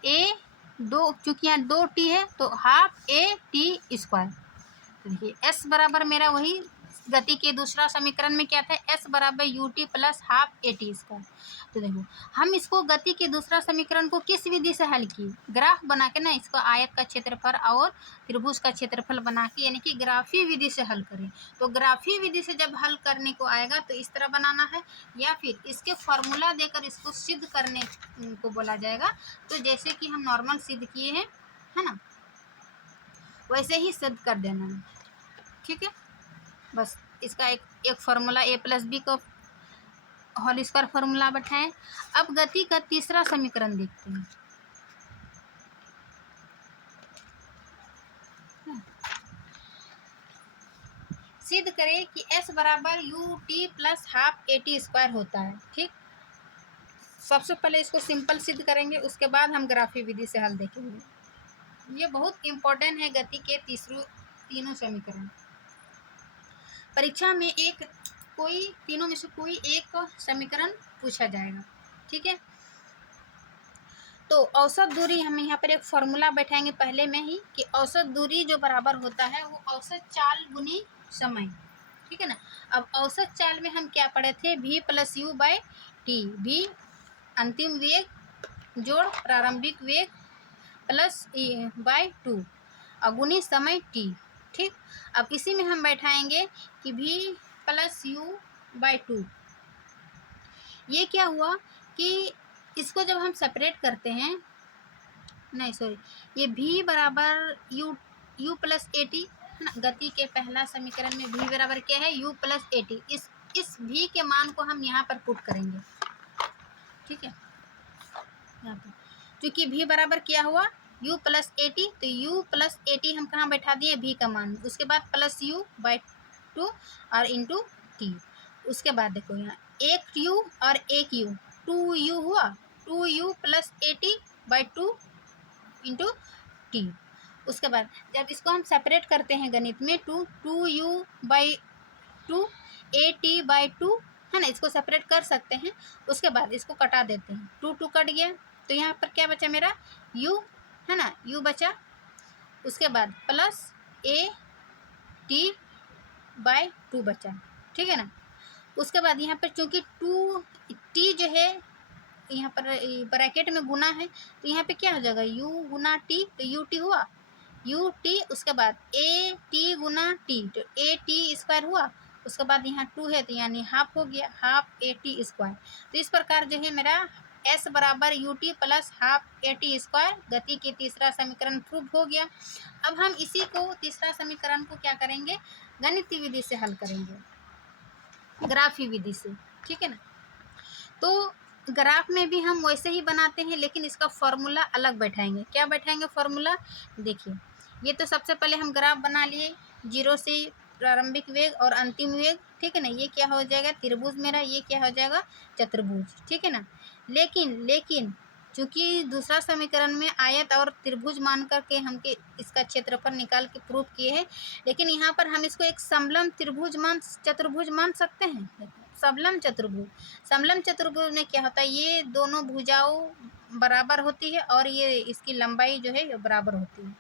ए, दो चूंकि यहाँ दो टी है तो हाफ ए टी स्क्वायर। तो देखिए एस बराबर मेरा वही गति के दूसरा समीकरण में क्या था, एस बराबर u T plus half A T square. तो देखो हम इसको गति के दूसरा समीकरण को किस विधि से हल किए, ग्राफ बना के ना, इसको आयत का क्षेत्रफल और त्रिभुज का क्षेत्रफल बना के, यानी कि ग्राफीय विधि से हल करें। तो ग्राफीय विधि से जब हल करने को आएगा तो इस तरह बनाना है, या फिर इसके फॉर्मूला देकर इसको सिद्ध करने को बोला जाएगा। तो जैसे कि हम नॉर्मल सिद्ध किए हैं, है ना, वैसे ही सिद्ध कर देना है। ठीक है, बस इसका एक फार्मूला ए प्लस बी को होल स्क्वायर फार्मूला बैठाएं। अब गति का तीसरा समीकरण देखते हैं। सिद्ध करें कि s बराबर u T plus half A T square होता है। ठीक, सबसे पहले इसको सिंपल सिद्ध करेंगे, उसके बाद हम ग्राफीय विधि से हल देखेंगे। ये बहुत इंपॉर्टेंट है गति के तीनों समीकरण। परीक्षा में तीनों में से कोई एक समीकरण पूछा जाएगा। ठीक है, तो औसत दूरी हम यहाँ पर एक फॉर्मूला बैठाएंगे पहले में ही कि औसत दूरी जो बराबर होता है वो औसत चाल गुनी समय। ठीक है ना। अब औसत चाल में हम क्या पढ़े थे, v plus you by T, v अंतिम वेग जोड़ प्रारंभिक वेग प्लस बाई टू अगुनी समय t। ठीक, अब इसी में हम बैठाएंगे कि v plus you by two. ये क्या हुआ कि इसको जब हम सेपरेट करते हैं, नहीं सॉरी, ये v बराबर यू प्लस ए टी है ना, गति के पहला समीकरण में v बराबर क्या है u प्लस ए टी। इस v के मान को हम यहाँ पर पुट करेंगे। ठीक है, यहाँ पर क्योंकि v बराबर क्या हुआ u प्लस ए टी, तो u प्लस ए टी हम कहाँ बैठा दिए v का मान, उसके बाद प्लस u बाई टू और इंटू टी। उसके बाद देखो यहाँ एक u और एक u, 2u हुआ, 2u plus A T by two into T. उसके बाद जब इसको हम सेपरेट करते हैं गणित में, 2u by two A T by two है ना, इसको सेपरेट कर सकते हैं। उसके बाद इसको कटा देते हैं, 2 कट गया, तो यहाँ पर क्या बचा मेरा u है ना, u बचा। उसके बाद plus A T by two बचा। ठीक है ना। उसके बाद यहाँ पर चूंकि 2t जो है यहाँ पर ब्रैकेट में गुना है, तो यहाँ पे क्या हो जाएगा u गुना टी, तो यू टी हुआ यू टी। उसके बाद ए टी गुना टी, तो ए टी स्क्वायर हुआ। उसके बाद यहाँ 2 है तो यानी हाफ हो गया, हाफ ए टी स्क्वायर। तो इस प्रकार जो है मेरा s बराबर u T plus half A T square गति के तीसरा समीकरण प्रूव हो गया। अब हम इसी को तीसरा समीकरण को क्या करेंगे, गणितीय विधि से हल करेंगे, ग्राफीय विधि से। ठीक है ना। तो ग्राफ में भी हम वैसे ही बनाते हैं, लेकिन इसका फॉर्मूला अलग बैठाएंगे। क्या बैठाएंगे फॉर्मूला, देखिए ये तो सबसे पहले हम ग्राफ बना लिए, 0 से प्रारंभिक वेग और अंतिम वेग। ठीक है ना, ये क्या हो जाएगा त्रिभुज मेरा, ये क्या हो जाएगा चतुर्भुज। ठीक है ना। लेकिन चूंकि दूसरा समीकरण में आयत और त्रिभुज मान करके हम के इसका क्षेत्रफल निकाल के प्रूव किए हैं, लेकिन यहाँ पर हम इसको एक समलम चतुर्भुज मान सकते हैं। समलम चतुर्भुज में क्या होता है, ये दोनों भुजाओं बराबर होती है और ये इसकी लंबाई जो है ये बराबर होती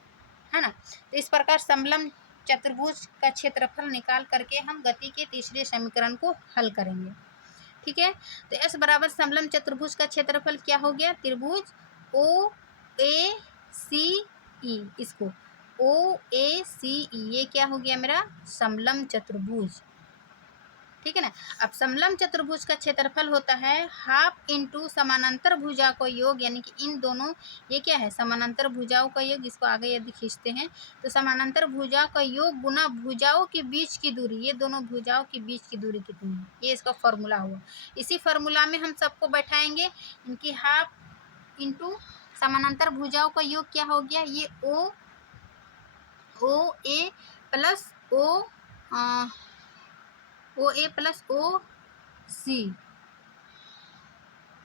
है ना। तो इस प्रकार समलम चतुर्भुज का क्षेत्रफल निकाल करके हम गति के तीसरे समीकरण को हल करेंगे। ठीक है, तो S बराबर समलम चतुर्भुज का क्षेत्रफल क्या हो गया, त्रिभुज ओ ए सी ई, इसको ओ ए सी ई, ये क्या हो गया मेरा समलम चतुर्भुज। ठीक है ना। अब समलंब चतुर्भुज का क्षेत्रफल होता है हाफ इंटू समानांतर भुजा को योग, यानी कि इन दोनों, ये क्या है, समानांतर भुजाओं का योग, इसको आगे यदि खींचते हैं तो समानांतर भुजा का योग गुना भुजाओं के बीच की दूरी, ये दोनों भुजाओं के बीच की दूरी कितनी है, ये इसका फॉर्मूला हुआ। इसी फॉर्मूला में हम सबको बैठाएंगे, इनकी हाफ इंटू समानांतर भुजाओं का योग क्या हो गया, ये ओ ए प्लस ओ ए प्लस ओ सी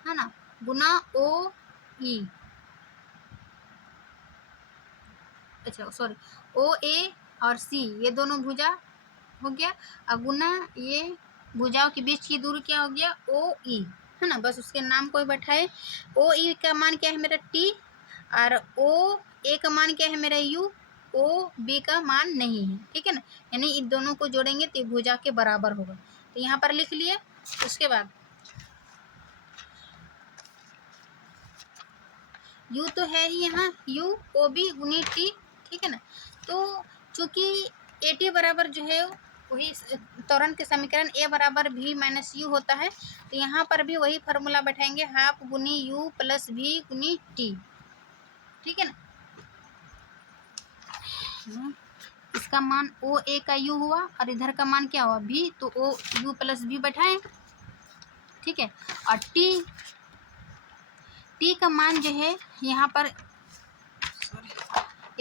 है ना, गुना ओ ई, अच्छा सॉरी, ओ ए और सी ये दोनों भुजा हो गया, अब गुना ये भुजाओं के बीच की दूरी क्या हो गया, ओ ई, है ना। बस उसके नाम को बैठाए। ओ ई का मान क्या है मेरा टी, और ओ ए का मान क्या है मेरा यू, ओ बी का मान नहीं है, ठीक है ना। यानी इन दोनों को जोड़ेंगे तो भुजा के बराबर होगा, तो यहाँ पर लिख लिए। उसके बाद यू तो है ही यहाँ, यू ओ बी गुनी टी, ठीक है ना। तो चूंकि ए टी बराबर जो है वही त्वरण के समीकरण ए बराबर भी माइनस यू होता है, तो यहाँ पर भी वही फार्मूला बैठाएंगे, हाफ गुनी यू प्लस भी गुनी टी, ठीक है ना। इसका मान ओ ए का यू हुआ और इधर का मान क्या हुआ भी, तो ओ यू प्लस भी बैठाएं, ठीक है। और टी का मान जो है यहाँ पर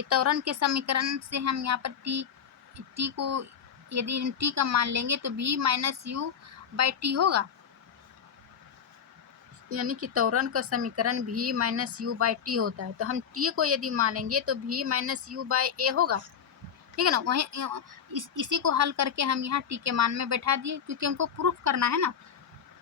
त्वरण के समीकरण से हम यहाँ पर टी को यदि टी का मान लेंगे तो भी माइनस यू बाई टी होगा, यानी कि त्वरण का समीकरण भी माइनस यू बाई टी होता है, तो हम टी को यदि मानेंगे तो भी माइनस यू बाई ए होगा, ठीक है ना। वहीं इसी को हल करके हम यहाँ टी के मान में बैठा दिए, क्योंकि हमको प्रूफ करना है ना,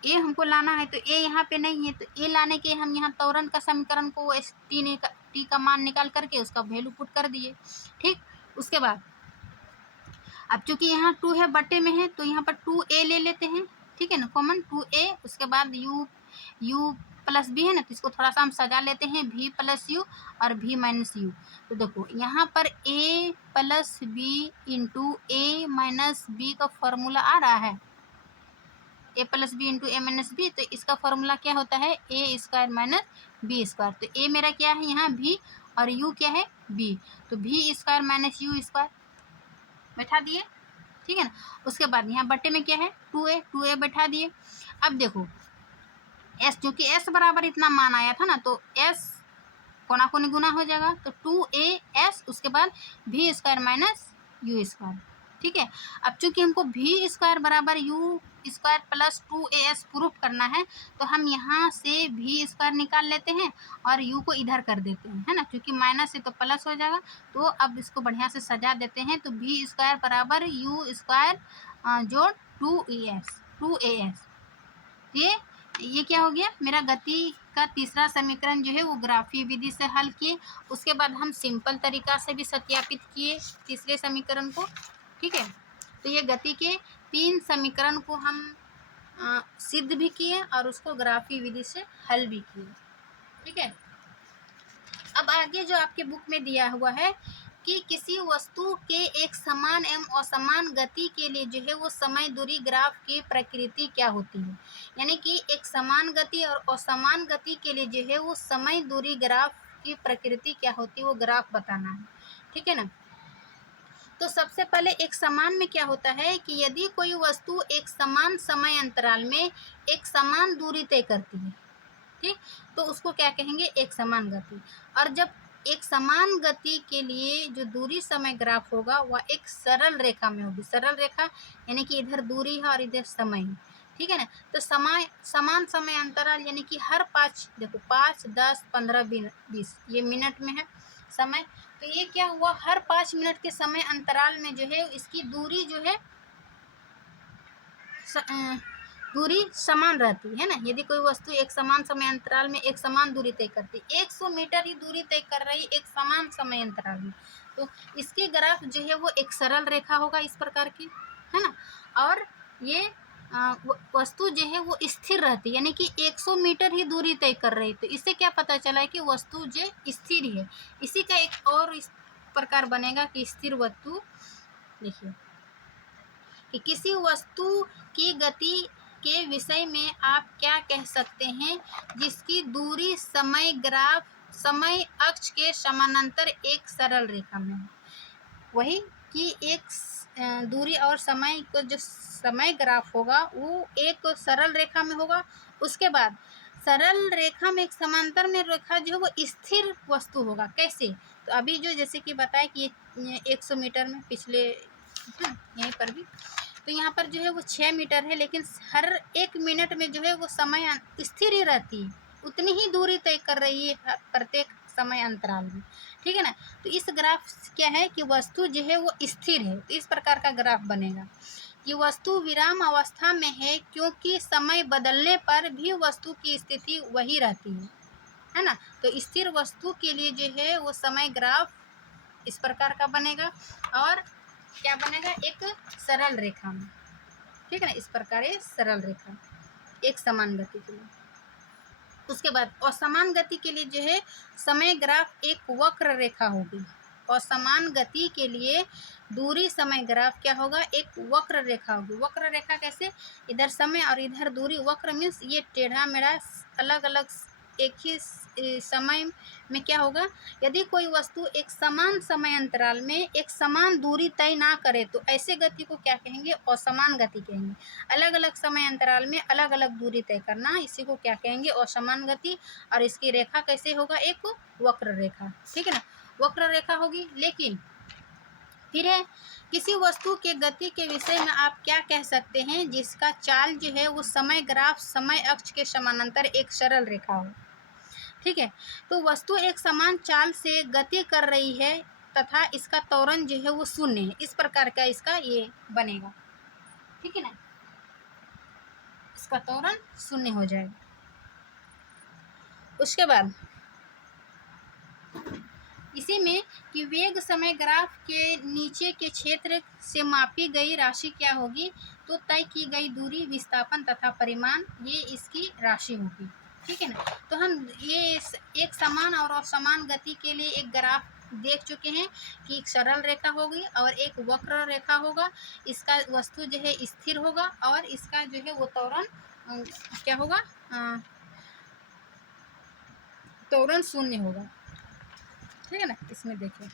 ए हमको लाना है, तो ए यहाँ पे नहीं है, तो ए लाने के हम यहाँ त्वरण का समीकरण को टी का मान निकाल करके उसका वैल्यू पुट कर दिए, ठीक। उसके बाद अब चूंकि यहाँ 2 है बटे में है, तो यहाँ पर 2a ले लेते हैं, ठीक है ना, कॉमन 2a। उसके बाद u प्लस बी है ना, तो इसको थोड़ा सा हम सजा लेते हैं, v प्लस यू और v माइनस यू। तो देखो यहाँ पर a plus b into a minus b का फॉर्मूला आ रहा है, a plus b into a minus b, तो इसका फॉर्मूला क्या होता है, a square minus b square. तो ए मेरा क्या है यहाँ भी, और यू क्या है बी, तो भी स्क्वायर माइनस यू स्क्वायर बैठा दिए, ठीक है ना। उसके बाद यहाँ बट्टे में क्या है 2a बैठा दिए। अब देखो s, क्योंकि s बराबर इतना मान आया था ना, तो s कोना कोनी गुना हो जाएगा, तो 2as, उसके बाद v square minus you square, ठीक है। अब चूंकि हमको v स्क्वायर बराबर you square plus 2as proof करना है, तो हम यहाँ से v स्क्वायर निकाल लेते हैं और u को इधर कर देते हैं, है ना, क्योंकि माइनस है तो प्लस हो जाएगा। तो अब इसको बढ़िया से सजा देते हैं, तो v स्क्वायर बराबर यू स्क्वायर जोड़ 2as, ये क्या हो गया मेरा गति का तीसरा समीकरण जो है वो ग्राफीय विधि से हल किए। उसके बाद हम सिंपल तरीका से भी सत्यापित किए तीसरे समीकरण को, ठीक है। तो ये गति के 3 समीकरण को हम सिद्ध भी किए और उसको ग्राफीय विधि से हल भी किए, ठीक है। अब आगे जो आपके बुक में दिया हुआ है कि किसी वस्तु के एक समान एवं असमान गति के लिए जो है वो समय दूरी ग्राफ की प्रकृति क्या होती है, यानी कि एक समान गति और असमान गति के लिए जो है वो समय दूरी ग्राफ की प्रकृति क्या होती है, वो ग्राफ बताना है, ठीक है ना। तो सबसे पहले एक समान में क्या होता है कि यदि कोई वस्तु एक समान समय अंतराल में एक समान दूरी तय करती है, ठीक, तो उसको क्या कहेंगे, एक समान गति। और जब एक समान गति के लिए जो दूरी समय ग्राफ होगा वह एक सरल रेखा में होगी, सरल रेखा यानी कि इधर दूरी है और इधर समय है, ठीक है ना। तो समान समय अंतराल यानी कि हर 5, देखो 5, 10, 15, 20 ये मिनट में है समय, तो ये क्या हुआ, हर 5 मिनट के समय अंतराल में जो है इसकी दूरी जो है दूरी समान रहती है ना। यदि कोई वस्तु एक समान समय अंतराल में एक समान दूरी तय करती, 100 मीटर ही दूरी तय कर रही एक समान समय अंतराल में, तो इसकी ग्राफ जो है वो एक सरल रेखा होगा इस प्रकार की, है ना। और ये वस्तु जो है वो स्थिर रहती, यानी कि 100 मीटर ही दूरी तय कर रही, तो इससे क्या पता चला है कि वस्तु जो स्थिर है। इसी का एक और इस प्रकार बनेगा कि स्थिर वस्तु, देखिए कि किसी वस्तु की गति के विषय में आप क्या कह सकते हैं जिसकी दूरी समय ग्राफ समय अक्ष के समानांतर एक सरल रेखा में है। वही कि एक दूरी और समय को जो समय ग्राफ होगा वो एक सरल रेखा में होगा। उसके बाद सरल रेखा में एक समांतर में रेखा जो है वो स्थिर वस्तु होगा। कैसे? तो अभी जो जैसे कि बताया कि 100 मीटर में पिछले यहीं पर भी, तो यहाँ पर जो है वो 6 मीटर है, लेकिन हर 1 मिनट में जो है वो समय स्थिर ही रहती है, उतनी ही दूरी तय कर रही है प्रत्येक समय अंतराल में। ठीक है ना। तो इस ग्राफ क्या है कि वस्तु जो है वो स्थिर है। तो इस प्रकार का ग्राफ बनेगा कि वस्तु विराम अवस्था में है क्योंकि समय बदलने पर भी वस्तु की स्थिति वही रहती है ना। तो स्थिर वस्तु के लिए जो है वो समय ग्राफ इस प्रकार का बनेगा और क्या बनेगा, एक सरल रेखा में। ठीक है ना, इस प्रकार ये सरल रेखा एक समान गति के लिए। उसके बाद असमान गति के लिए जो है समय ग्राफ एक वक्र रेखा होगी। और समान गति के लिए दूरी समय ग्राफ क्या होगा, एक वक्र रेखा होगी। वक्र रेखा कैसे, इधर समय और इधर दूरी, वक्र मीन्स ये टेढ़ा मेढ़ा अलग अलग एक ही समय में क्या होगा, यदि कोई वस्तु एक समान समय अंतराल में एक समान दूरी तय ना करे तो ऐसे गति को क्या कहेंगे, असमान गति कहेंगे। अलग अलग समय अंतराल में अलग अलग दूरी तय करना, इसी को क्या कहेंगे, असमान गति। और इसकी रेखा कैसे होगा, एक वक्र रेखा। ठीक है ना, वक्र रेखा होगी। लेकिन फिर है किसी वस्तु के गति के विषय में आप क्या कह सकते हैं जिसका चाल जो है वो समय ग्राफ समय अक्ष के समानांतर एक सरल रेखा हो। ठीक है, तो वस्तु एक समान चाल से गति कर रही है तथा इसका त्वरण जो है वो शून्य है। इस प्रकार का इसका ये बनेगा। ठीक है ना, इसका त्वरण शून्य हो जाएगा। उसके बाद इसी में कि वेग समय ग्राफ के नीचे के क्षेत्र से मापी गई राशि क्या होगी, तो तय की गई दूरी, विस्थापन तथा परिमाण, ये इसकी राशि होगी। ठीक है ना। तो हम ये एक समान और असमान गति के लिए एक ग्राफ देख चुके हैं कि एक सरल रेखा होगी और एक वक्र रेखा होगा। इसका वस्तु जो है स्थिर होगा और इसका जो है वो त्वरण क्या होगा, त्वरण शून्य होगा। ठीक है ना, इसमें देखिए।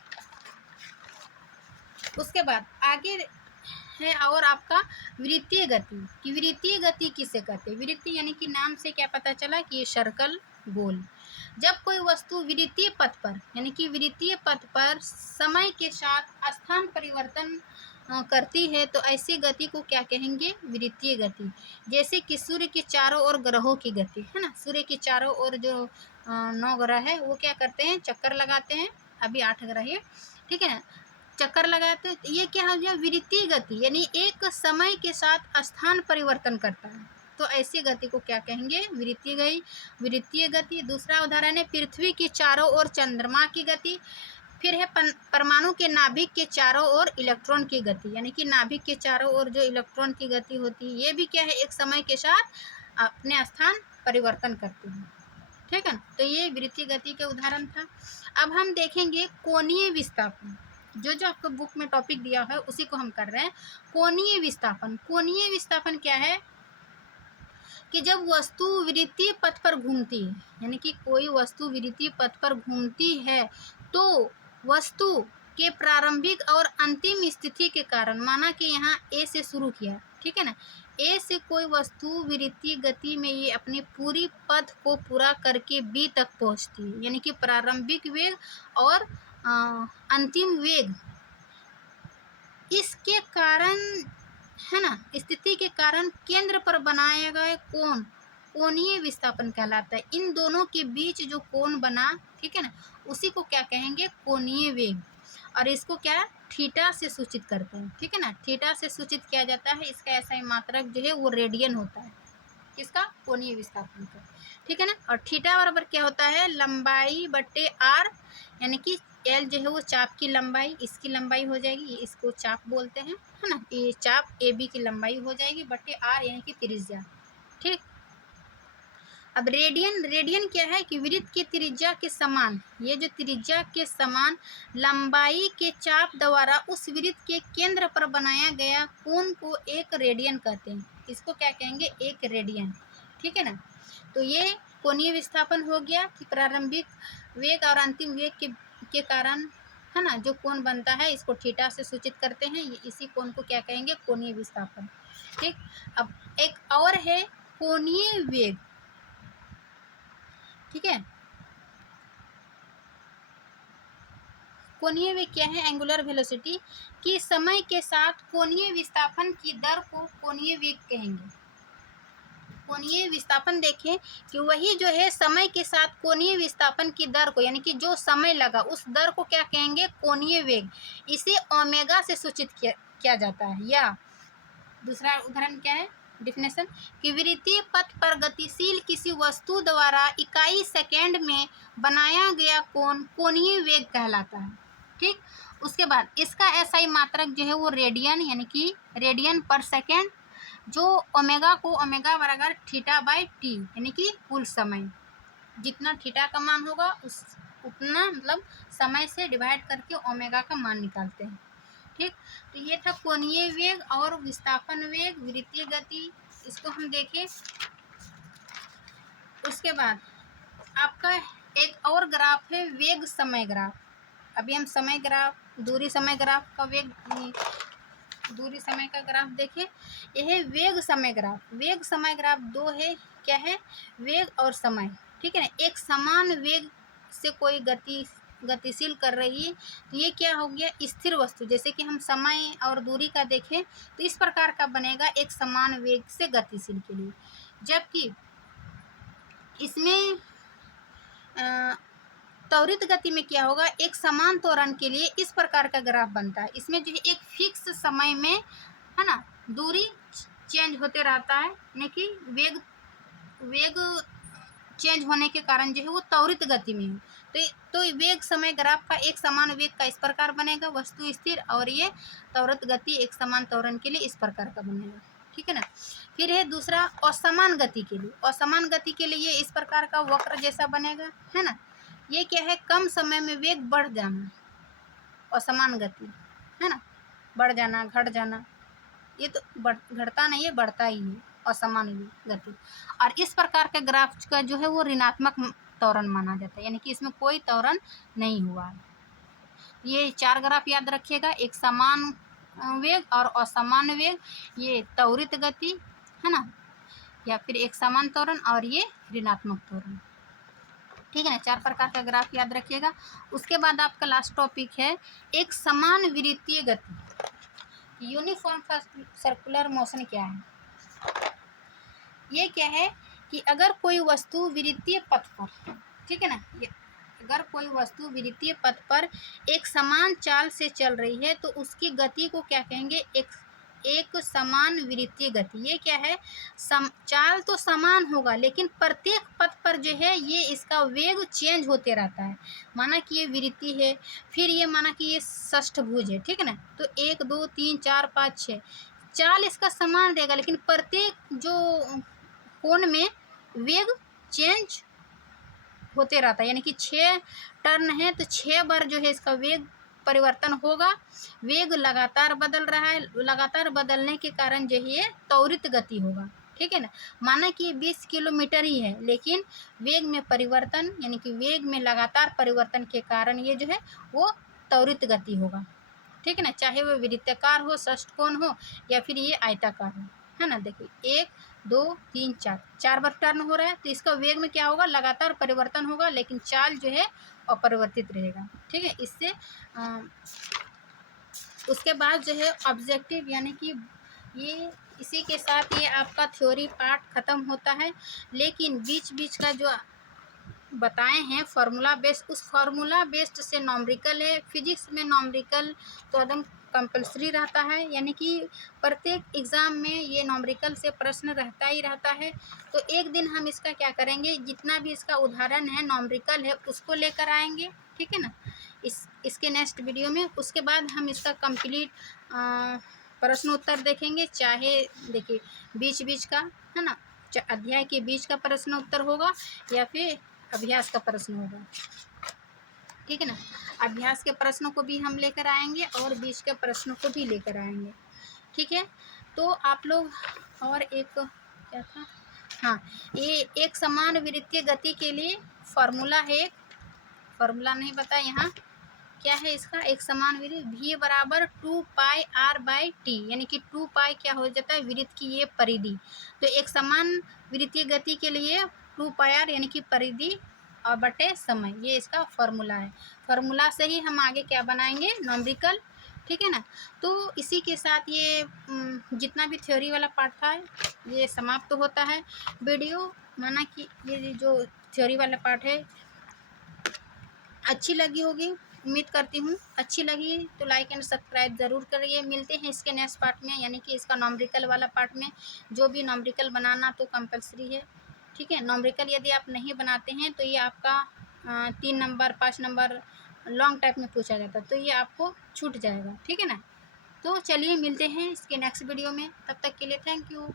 उसके बाद आगे है और आपका वृत्तीय गति कि वृत्तीय गति किसे कहते हैं। वृत्तीय यानी कि नाम से क्या पता चला कि ये सर्कल, गोल। जब कोई वस्तु वृत्तीय पथ पर यानी कि वृत्तीय पथ पर समय के साथ स्थान परिवर्तन करती है तो ऐसी गति को क्या कहेंगे, वृत्तीय गति। जैसे कि सूर्य के चारों ओर ग्रहों की गति है ना, सूर्य के चारों ओर जो 9 ग्रह है वो क्या करते हैं, चक्कर लगाते हैं। अभी 8 ग्रह है। ठीक है ना, चक्कर लगाते हैं। ये क्या हो गया, वृत्तीय गति, यानी एक समय के साथ स्थान परिवर्तन करता है तो ऐसी गति को क्या कहेंगे, वृत्तीय गति। दूसरा उदाहरण है पृथ्वी के चारों ओर चंद्रमा की गति। फिर है परमाणु के नाभिक के चारों ओर इलेक्ट्रॉन की गति, यानी कि नाभिक के चारों ओर जो इलेक्ट्रॉन की गति होती है ये भी क्या है, एक समय के साथ अपने स्थान परिवर्तन करती है। ठीक है ना, तो ये वृत्तीय गति के उदाहरण था। अब हम देखेंगे कोणीय विस्थापन। जो आपको बुक में टॉपिक दिया है उसी को हम कर रहे हैं। कोणीय विस्थापन। कोणीय विस्थापन क्या है कि जब वस्तु वृत्तीय पथ पर घूमती है, यानी कि कोई वस्तु वृत्तीय पथ पर घूमती है तो वस्तु के प्रारंभिक और अंतिम स्थिति के कारण, माना कि यहाँ ए से शुरू किया, ठीक है ना, ए से कोई वस्तु वृत्तीय गति में ये अपनी पूरी पथ को पूरा करके बी तक पहुँचती है, यानी कि प्रारंभिक वेग और अंतिम वेग, इसके कारण है ना, स्थिति के कारण केंद्र पर बनाया गया कोण कोणीय विस्थापन कहलाता है। इन दोनों के बीच जो कोण बना, ठीक है ना, उसी को क्या कहेंगे, कोणीय वेग। और इसको क्या थीटा से सूचित करते हैं। ठीक है ना, थीटा से सूचित किया जाता है। इसका ऐसा मात्रक जो है वो रेडियन होता है, किसका, कोणीय विस्थापन का। ठीक है ना, और थीटा बराबर क्या होता है, लंबाई बटे आर, यानी कि एल जो है वो चाप की लंबाई, इसकी लंबाई हो जाएगी, इसको चाप बोलते हैं, है ना, ये चाप ए बी की लंबाई हो जाएगी बटे आर यानी कि त्रिज्या। ठीक, अब रेडियन, रेडियन क्या है कि वृत्त की त्रिज्या के समान, ये जो त्रिज्या के समान लंबाई के चाप द्वारा उस वृत्त के केंद्र पर बनाया गया कोण को एक रेडियन कहते हैं। इसको क्या कहेंगे? एक रेडियन, ठीक है ना। तो ये कोणीय विस्थापन हो गया कि प्रारंभिक वेग और अंतिम वेग के कारण, है ना, जो कोण बनता है इसको थीटा से सूचित करते हैं। इसी कोण को क्या कहेंगे? कोणीय विस्थापन। ठीक। अब एक और है कोणीय वेग, ठीक है। कोणीय वेग क्या है? एंगुलर वेलोसिटी, कि समय के साथ कोणीय विस्थापन की दर को कोणीय वेग कहेंगे। कोणीय विस्थापन देखें कि वही जो है समय के साथ कोणीय विस्थापन की दर को, यानी कि जो समय लगा उस दर को क्या कहेंगे? कोणीय वेग। इसे ओमेगा से सूचित किया जाता है। या दूसरा उदाहरण क्या है? डिफिनेशन कि वृत्तीय पथ पर गतिशील किसी वस्तु द्वारा इकाई सेकेंड में बनाया गया कोण कोणीय वेग कहलाता है। ठीक। उसके बाद इसका एसआई मात्रक जो है वो रेडियन, यानी कि रेडियन पर सेकेंड, जो ओमेगा को ओमेगा बराबर थीटा बाई टी, यानी कि कुल समय, जितना थीटा का मान होगा उस उतना मतलब समय से डिवाइड करके ओमेगा का मान निकालते हैं। ठीक। तो ये था कोणीय वेग और विस्थापन वेग, वृत्तीय गति, इसको हम देखें। उसके बाद आपका एक और ग्राफ है वेग समय ग्राफ। अभी हम समय ग्राफ, दूरी समय ग्राफ का दूरी समय का ग्राफ देखें। यह वेग समय ग्राफ। वेग समय ग्राफ दो है, क्या है? वेग और समय, ठीक है ना। एक समान वेग से कोई गतिशील कर रही है, तो ये क्या हो गया? स्थिर वस्तु। जैसे कि हम समय और दूरी का देखें तो इस प्रकार का बनेगा एक समान वेग से गतिशील के लिए। जबकि इसमें त्वरित गति में क्या होगा? एक समान त्वरण के लिए इस प्रकार का ग्राफ बनता है। इसमें जो है एक फिक्स समय में, है ना, दूरी चेंज होते रहता है, यानी कि वेग चेंज होने के कारण जो है वो त्वरित गति में है। तो वेग समय ग्राफ का एक समान वेग का इस प्रकार बनेगा, वस्तु स्थिर, और ये त्वरित गति एक समान त्वरण के लिए इस प्रकार का बनेगा, ठीक है ना। फिर है दूसरा असमान गति के लिए। असमान गति के लिए ये इस प्रकार का वक्र जैसा बनेगा, है ना। ये क्या है? कम समय में वेग बढ़ जाना, असमान गति, है ना, बढ़ जाना, घट जाना। ये तो घटता नहीं है, बढ़ता ही है, असमान गति। और इस प्रकार के ग्राफ का जो है वो ऋणात्मक त्वरण माना जाता है, यानी कि इसमें कोई त्वरण नहीं हुआ है। ये चार ग्राफ याद रखिएगा, एक समान वेग और असमान वेग, ये त्वरित गति, है ना, या फिर एक समान त्वरण और ये ऋणात्मक त्वरण, ठीक है ना। चार प्रकार का ग्राफ याद रखिएगा। उसके बाद आपका लास्ट टॉपिक है एक समान वृत्तीय गति। यूनिफॉर्म सर्कुलर मोशन क्या है? ये क्या है कि अगर कोई वस्तु वृत्तीय पथ पर, ठीक है ना, अगर कोई वस्तु वृत्तीय पथ पर एक समान चाल से चल रही है तो उसकी गति को क्या कहेंगे? एक समान वृत्तीय गति। ये क्या है? चाल तो समान होगा लेकिन प्रत्येक पथ पर जो है ये इसका वेग चेंज होते रहता है। माना कि ये वृत्तीय है, फिर ये माना कि ये षष्ठभुज है, ठीक है ना। तो 1 2 3 4 5 6 चाल इसका समान रहेगा, लेकिन प्रत्येक जो कोण में वेग चेंज होते रहता है, यानी कि 6 टर्न है तो 6 बार जो है इसका वेग परिवर्तन होगा। वेग लगातार बदल रहा है, लगातार बदलने के कारण जो है ये त्वरित गति होगा, ठीक है ना। माना कि 20 किलोमीटर ही है, लेकिन वेग में परिवर्तन, यानी कि वेग में लगातार परिवर्तन के कारण ये जो है वो त्वरित गति होगा, ठीक है ना। चाहे वो वृत्ताकार हो, षष्ठकोण हो, या फिर ये आयताकार हो, है ना। देखिए 1 2 3 4 बार टर्न हो रहा है तो इसका वेग में क्या होगा? लगातार परिवर्तन होगा, लेकिन चाल जो है अपरिवर्तित रहेगा, ठीक है। इससे उसके बाद जो है ऑब्जेक्टिव, यानी कि ये इसी के साथ ये आपका थ्योरी पार्ट ख़त्म होता है। लेकिन बीच बीच का जो बताए हैं फार्मूला बेस्ड, उस फार्मूला बेस्ड से नॉमरिकल है। फिजिक्स में नॉमरिकल तो एकदम कंपलसरी रहता है, यानी कि प्रत्येक एग्ज़ाम में ये नॉमरिकल से प्रश्न रहता ही रहता है। तो एक दिन हम इसका क्या करेंगे, जितना भी इसका उदाहरण है नॉमरिकल है उसको लेकर आएंगे, ठीक है ना, इसके नेक्स्ट वीडियो में। उसके बाद हम इसका कंप्लीट प्रश्न उत्तर देखेंगे, चाहे देखिए बीच बीच का, है ना, अध्याय के बीच का प्रश्न उत्तर होगा या फिर अभ्यास का प्रश्न होगा, ठीक है ना। अभ्यास के प्रश्नों को भी हम लेकर आएंगे और बीच के प्रश्नों को भी लेकर आएंगे, ठीक है। तो आप लोग, और एक क्या था, हाँ, ये एक समान वृत्तीय गति के लिए फॉर्मूला है, फॉर्मूला नहीं पता यहाँ क्या है इसका, एक समान वृत्त v बराबर 2πr/t, यानी कि 2π क्या हो जाता है, वृत्त की ये परिधि। तो एक समान वृत्तीय गति के लिए 2πr यानी कि परिधि और बटे समय, ये इसका फॉर्मूला है। फॉर्मूला से ही हम आगे क्या बनाएंगे, न्यूमेरिकल, ठीक है ना। तो इसी के साथ ये जितना भी थ्योरी वाला पार्ट था ये समाप्त तो होता है वीडियो। माना कि ये जो थ्योरी वाला पार्ट है अच्छी लगी होगी, उम्मीद करती हूँ अच्छी लगी तो लाइक एंड सब्सक्राइब ज़रूर करिए। मिलते हैं इसके नेक्स्ट पार्ट में, यानी कि इसका न्यूमेरिकल वाला पार्ट में। जो भी न्यूमेरिकल बनाना तो कंपलसरी है, ठीक है। न्यूमेरिकल यदि आप नहीं बनाते हैं तो ये आपका 3 नंबर 5 नंबर लॉन्ग टाइप में पूछा जाता है, तो ये आपको छूट जाएगा, ठीक है ना। तो चलिए मिलते हैं इसके नेक्स्ट वीडियो में, तब तक के लिए थैंक यू।